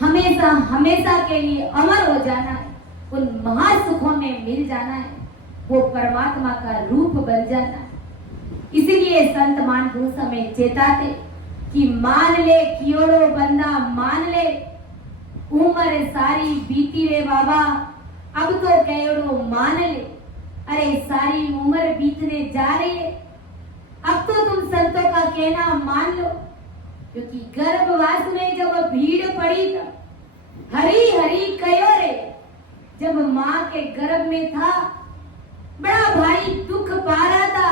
हमेशा हमेशा के लिए अमर हो जाना है, उन महासुखों में मिल जाना है, वो परमात्मा का रूप बन जाना है। इसीलिए संत महापुरुष हमें चेताते कि मान ले कियोड़ो बंदा मान ले उम्र सारी बीती रे बाबा अब तो कयोड़ो मान ले। अरे सारी उम्र बीतने जा रही है, अब तो तुम संतों का कहना मान लो, क्योंकि गर्भवास में जब भीड़ पड़ी था हरी हरी कयो रे, जब माँ के गर्भ में था बड़ा भारी दुख पा रहा था,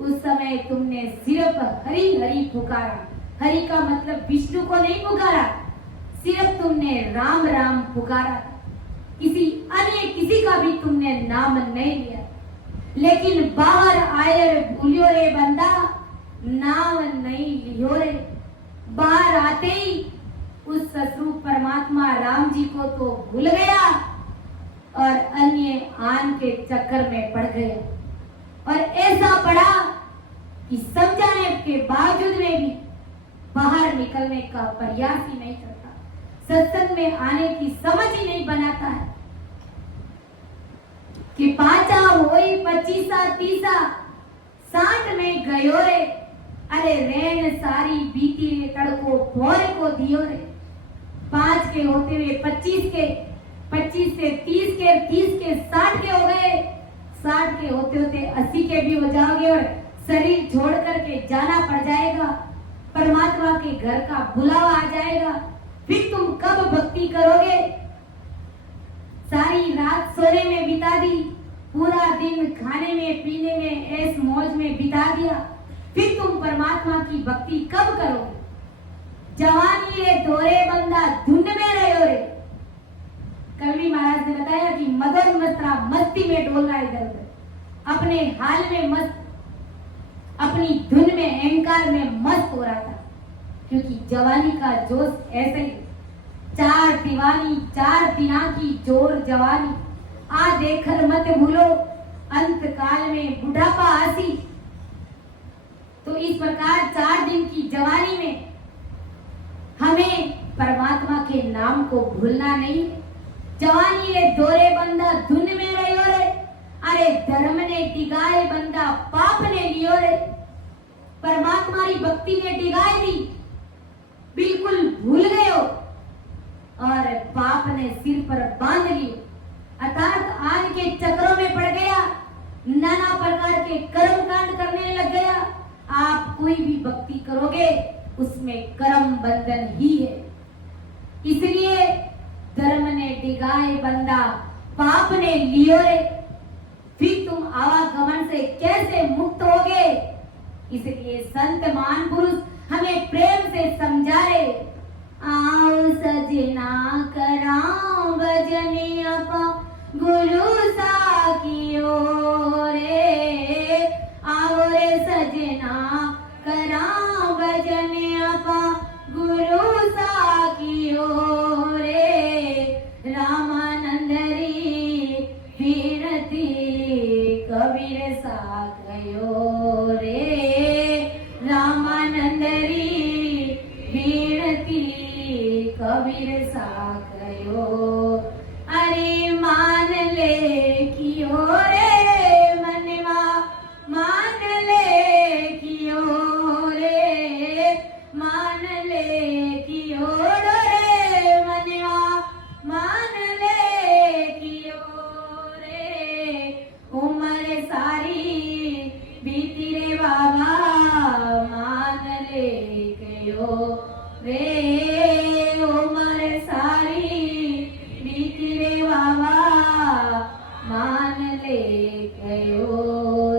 उस समय तुमने सिर्फ हरी हरी पुकारा। हरि का मतलब विष्णु को नहीं पुकारा, सिर्फ तुमने राम राम पुकारा, किसी अन्य किसी का भी तुमने नाम नहीं लिया। लेकिन बाहर आए भूलियो रे बंदा नाम नहीं लियो रे। बाहर आते ही उस ससुर परमात्मा राम जी को तो भूल गया और अन्य आन के चक्कर में पड़ गया, और ऐसा पड़ा कि समझाने के बावजूद में भी बाहर निकलने का प्रयास ही नहीं करता, सत्संग में आने की समझ ही नहीं बनाता है कि 5 होई 25 30 60 में गयो रे। अरे रेण सारी बीती रे तड़को भोर को दियो रे। 5 के होते हुए 25 के, 25 से 30 के, 30 के 60 के हो गए, 60 के होते होते 80 के भी हो जाओगे और शरीर छोड़ करके जाना पड़ जाएगा, परमात्मा के घर का बुलावा आ जाएगा। फिर तुम कब भक्ति करोगे? सारी रात सोने में बिता दी, पूरा दिन खाने में पीने में ऐस मौज में बिता दिया, फिर तुम परमात्मा की भक्ति कब करोगे? जवानी रे दोरे बंदा धुंध में रहो रे। कवि महाराज ने बताया कि मदन मस्ता मस्ती में डोल रहा इधर उधर, अपने हाल में मस्त, अपनी धुन में अहंकार में मस्त हो रहा था, क्योंकि जवानी का जोश ऐसे ही, 4 दीवानी 4 दिना की जोर जवानी, आ देखकर मत भूलो अंत काल में बुढ़ापा आसी। तो इस प्रकार 4 दिन की जवानी में हमें परमात्मा के नाम को भूलना नहीं। जवानी रे दोरे बंदा धुन में रहो रे। अरे धर्म ने डिगाए बंदा पाप ने लियो रे। परमात्मा की भक्ति ने डिगाए दी, बिल्कुल भूल गए हो और पाप ने सिर पर बांध ली, अर्थात आज के चक्रों में पड़ गया, नाना प्रकार के कर्म कांड करने लग गया। आप कोई भी भक्ति करोगे उसमें कर्म बंधन ही है। इसलिए धर्म ने डिगाए बंदा पाप ने लियो रे, फिर तुम आवागमन से कैसे मुक्त होगे? इसलिए संत महापुरुष हमें प्रेम से समझा रहे, आओ सजना कराओ भजने अपा गुरु सा कियो रे। आओ रे सजना कराओ भजने अपा गुरु सा कियो रे। रामानंद री विनती कबीर सा मान ले गयो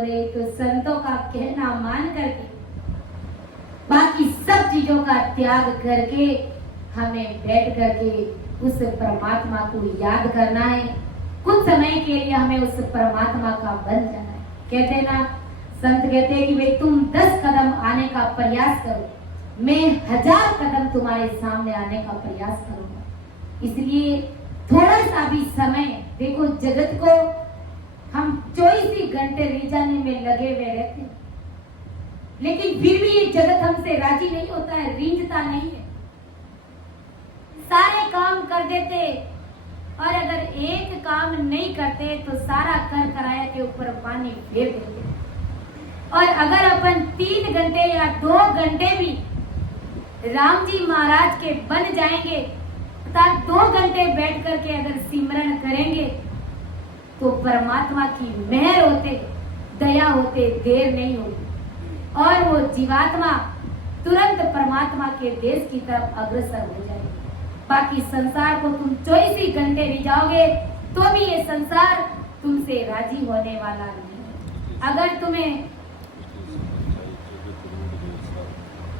रे। तो संतों का कहना मान करके बाकी सब चीजों का त्याग करके हमें बैठ करके उस परमात्मा को याद करना है। कुछ समय के लिए हमें उस परमात्मा का बन जाना है। कहते हैं ना, संत कहते हैं कि भाई तुम 10 कदम आने का प्रयास करो, मैं 1000 कदम तुम्हारे सामने आने का प्रयास करूंगा। इसलिए थोड़ा सा भी समय, देखो जगत को हम 24 ही घंटे रिझाने में लगे हुए रहते हैं, लेकिन फिर भी ये जगत हमसे राजी नहीं होता है, रीझता नहीं है। सारे काम कर देते और अगर एक काम नहीं करते तो सारा कर कराया के ऊपर पानी फेर देते। और अगर अपन 3 घंटे या 2 घंटे भी राम जी महाराज के बन जाएंगे, अर्थात 2 घंटे बैठ करके अगर सिमरन करेंगे तो परमात्मा की मेहर होते, दया होते देर नहीं होती और वो जीवात्मा तुरंत परमात्मा के देश की तरफ अग्रसर हो जाएगी। बाकी संसार को तुम 24 ही घंटे रिझाओगे तो भी ये संसार तुमसे राजी होने वाला नहीं। अगर तुम्हें,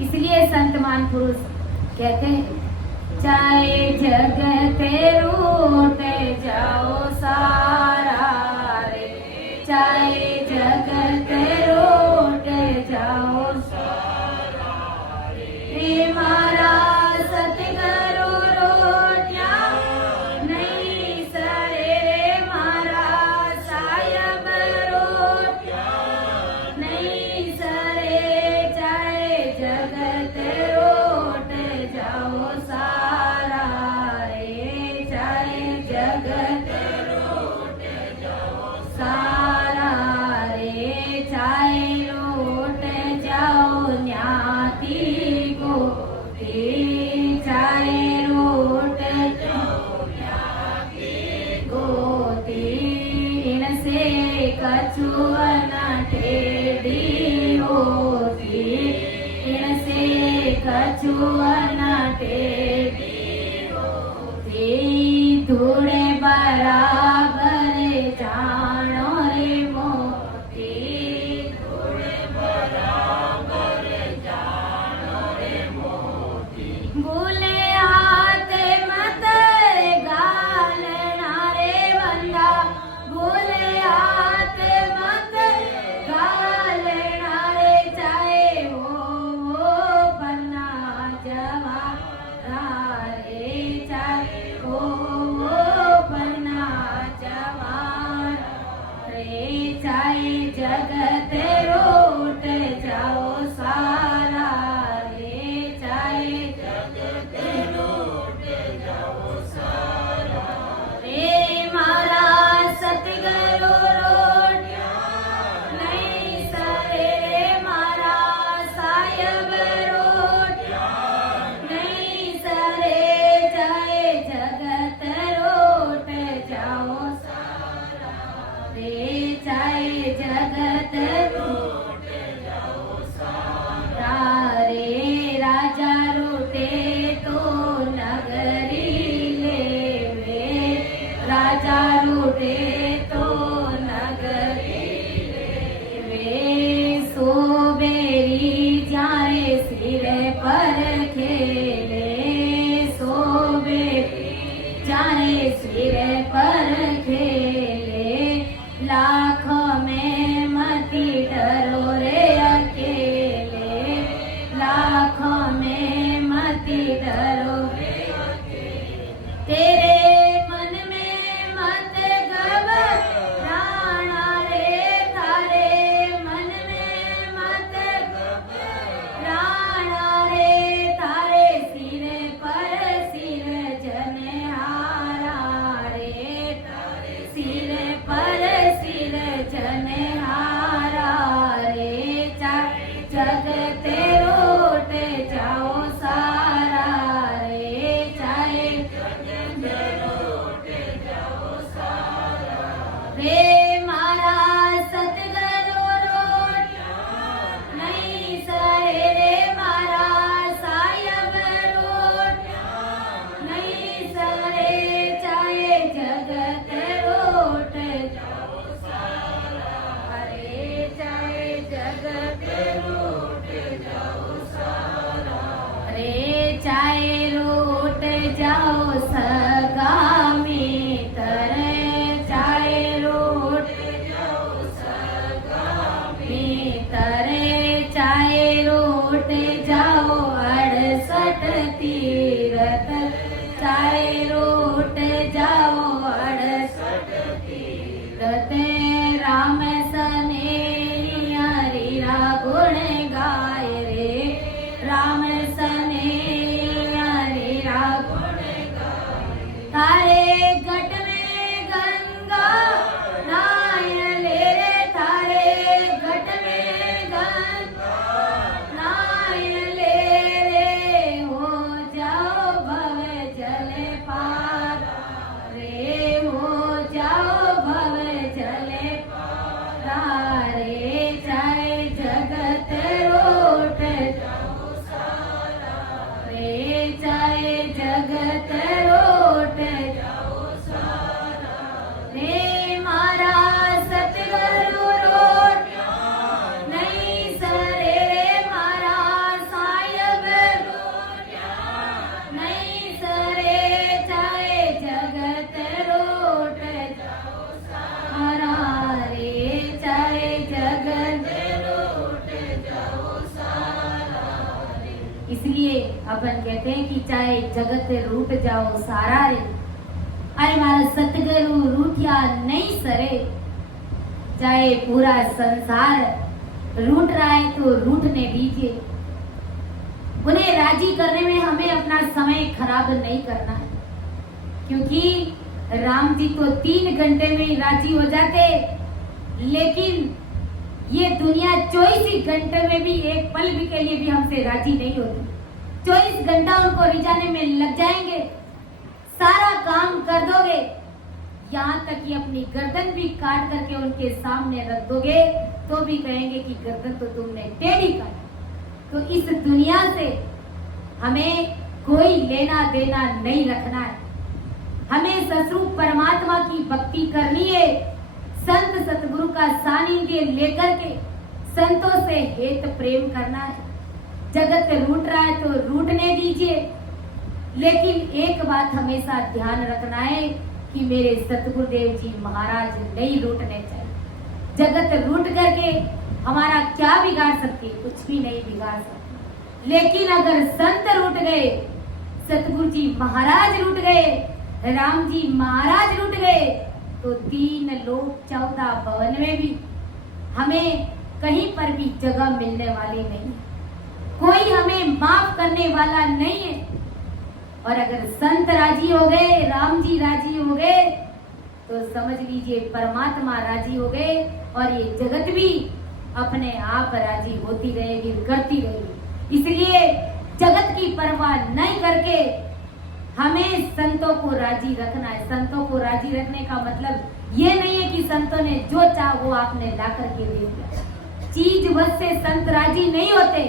इसलिए संत महापुरुष कहते हैं, चाहे जगत रूठ जाओ सारा रे, चाहे जगत रूठ जाओ सारा रे, मारा सतगुरु रोटिया नहीं सरे रे, मारा सायब रोटिया नहीं सरे, चाहे जगत रोट जाओ सारा रे, चाहे जगत रोट जाओ सारा रे, चाहे रोट जाओ न्याती गोती, चाहे रोट जाओ न्याती गोती, इनसे कछुअन टेढ़ी होती, इनसे कछुअन टेढ़ी होती, धूड़े बराबर जानो रे मोती, धूड़े बराबर जानो रे मोती, भूले हाथ मत गालना रे बंदा, भूले हाथ मत गालना रे, चाहे हो पन्ना जवाना रे, चाहे हो पन्ना जवाना रे, चाहे जगत रोट जाओ सारा रे, चाहे जगत रोट जाओ सारा रे, मारा सतगुरु रोटिया नहीं सरे रे, मारा सायब रोटिया नहीं सरे, चाहे जगत रोट जाओ सारा रे, चाहे जगत रोट जाओ सारा रे, राजा रोटे तो नगरी लेवे, राजा रोटे तो नगरी लेवे, सोबेरी जाए सिर पर खेले, सोबेरी जाए सिर पर खेले, लाखों में मती डरो रे अकेले, लाखों में मती डरो रे अकेले, तेरे मन में मत घबराना रे, थारे मन में मत घबराना रे, थारे सिर पर सिर जनहारा रे, थारे सिर पर सिर जनहारा रे, चाहे जगत रोट जाओ सारा रे, चाहे जगत रोट जाओ सारा रे, मारा सतगुरु रोटिया नहीं सरे रे, मारा सायब रोटिया नहीं सरे, चाहे जगत रोट रते राम सने हरिरा गुण गाय रे, राम सने हरिरा गुण गाय। तारे घट में गंगा नाय ले रे, तारे घट में गंगा नाय ले रे, हो जाओ भव जल पार रे, हो जाओ भव जल पार रे, चाहे जगत रोट जाओ सारा रे, चाहे जगत रोट जाओ सारा रे, मारा सतगुरु रोट नहीं सरे रे, मारा साहिब रोट नहीं सरे, चाहे जगत रोट जाओ सारा रे, चाहे जगत रोट जाओ सारा रे। इसलिए अपन कहते हैं कि चाहे जगत रूठ जाओ सारा रे, अरे मारा सतगुरु रूठिया नहीं सरे, चाहे पूरा संसार रूठ रहा है तो रूठने दीजिए। उन्हें राजी करने में हमें अपना समय खराब नहीं करना है, क्योंकि राम जी तो 3 घंटे में ही राजी हो जाते, लेकिन ये दुनिया 24 घंटे में भी एक पल भी के लिए भी हमसे राजी नहीं होती। 24 घंटा उनको रिझाने में लग जाएंगे, सारा काम कर दोगे, यहाँ तक कि अपनी गर्दन भी काट करके उनके सामने रख दोगे तो भी कहेंगे कि गर्दन तो तुमने टेढ़ी काटी। तो इस दुनिया से हमें कोई लेना देना नहीं रखना है, हमें ससुर परमात्मा की भक्ति करनी है, संत सतगुरु का सानिध्य लेकर के संतों से हेत प्रेम करना है। जगत रूठ रहा है तो रूठने दीजिए, लेकिन एक बात हमेशा ध्यान रखना है कि मेरे सतगुरुदेव जी महाराज नहीं रूठने चाहिए। जगत रूठ करके हमारा क्या बिगाड़ सकती है? कुछ भी नहीं बिगाड़ सकती। लेकिन अगर संत रूठ गए, सतगुरु जी महाराज रूठ गए, राम जी महाराज रूठ गए, तो 3 लोक 14 भवन में भी हमें कहीं पर भी जगह मिलने वाली नहीं, कोई हमें माफ करने वाला नहीं है। और अगर संत राजी हो गए, राम जी राजी हो गए, तो समझ लीजिए परमात्मा राजी हो गए, और ये जगत भी अपने आप राजी होती रहेगी, करती रहेगी। इसलिए जगत की परवाह नहीं करके हमें संतों को राजी रखना है। संतों को राजी रखने का मतलब ये नहीं है कि संतों ने जो चाहा वो आपने ला करके दे दिया। चीज वस्त से संत राजी नहीं होते,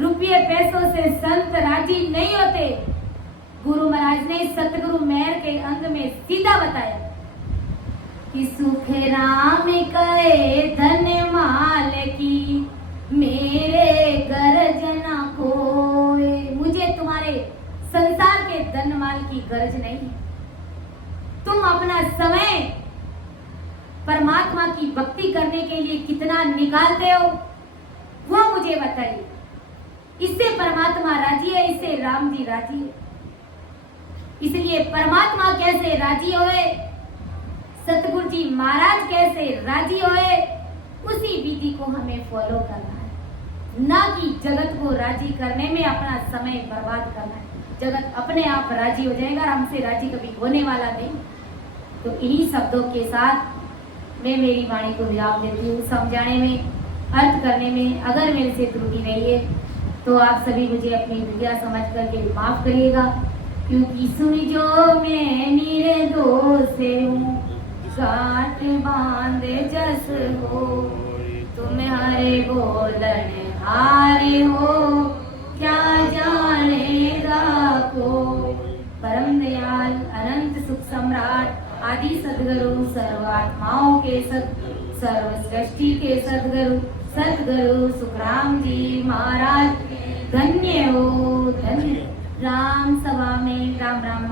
रुपये पैसों से संत राजी नहीं होते। गुरु महाराज ने सतगुरु मेहर के अंग में सीधा बताया कि सुख राम कहे धन माल की, मेरे गरज न कोए। मुझे तुम्हारे संसार के धन माल की गरज नहीं। तुम अपना समय परमात्मा की भक्ति करने के लिए कितना निकालते हो वो मुझे बताइए। इससे परमात्मा राजी है, इससे राम जी राजी है। इसलिए परमात्मा कैसे राजी होए, सतगुरु जी महाराज कैसे राजी होए, उसी विधि को हमें फॉलो करना है, ना कि जगत को राजी करने में अपना समय बर्बाद करना है। जगत अपने आप राजी हो जाएगा, हमसे राजी कभी होने वाला नहीं। तो इन्हीं शब्दों के साथ मैं मेरी वाणी को विराम देती हूँ। समझाने में, अर्थ करने में अगर मेरे से त्रुटि रही है तो आप सभी मुझे अपनी विद्या समझ करके माफ करिएगा, क्योंकि सुन जो मैं निर्दोष हूँ, काट बांध जस हो, तुम्हारे बोलन हारे हो, क्या जानेगा को। परम दयाल अनंत सुख सम्राट आदि सद्गुरु, सर्वात्माओं के सर्व सृष्टि के सद्गुरु सुखराम जी महाराज धन्य हो, धन्य। राम सभा में राम राम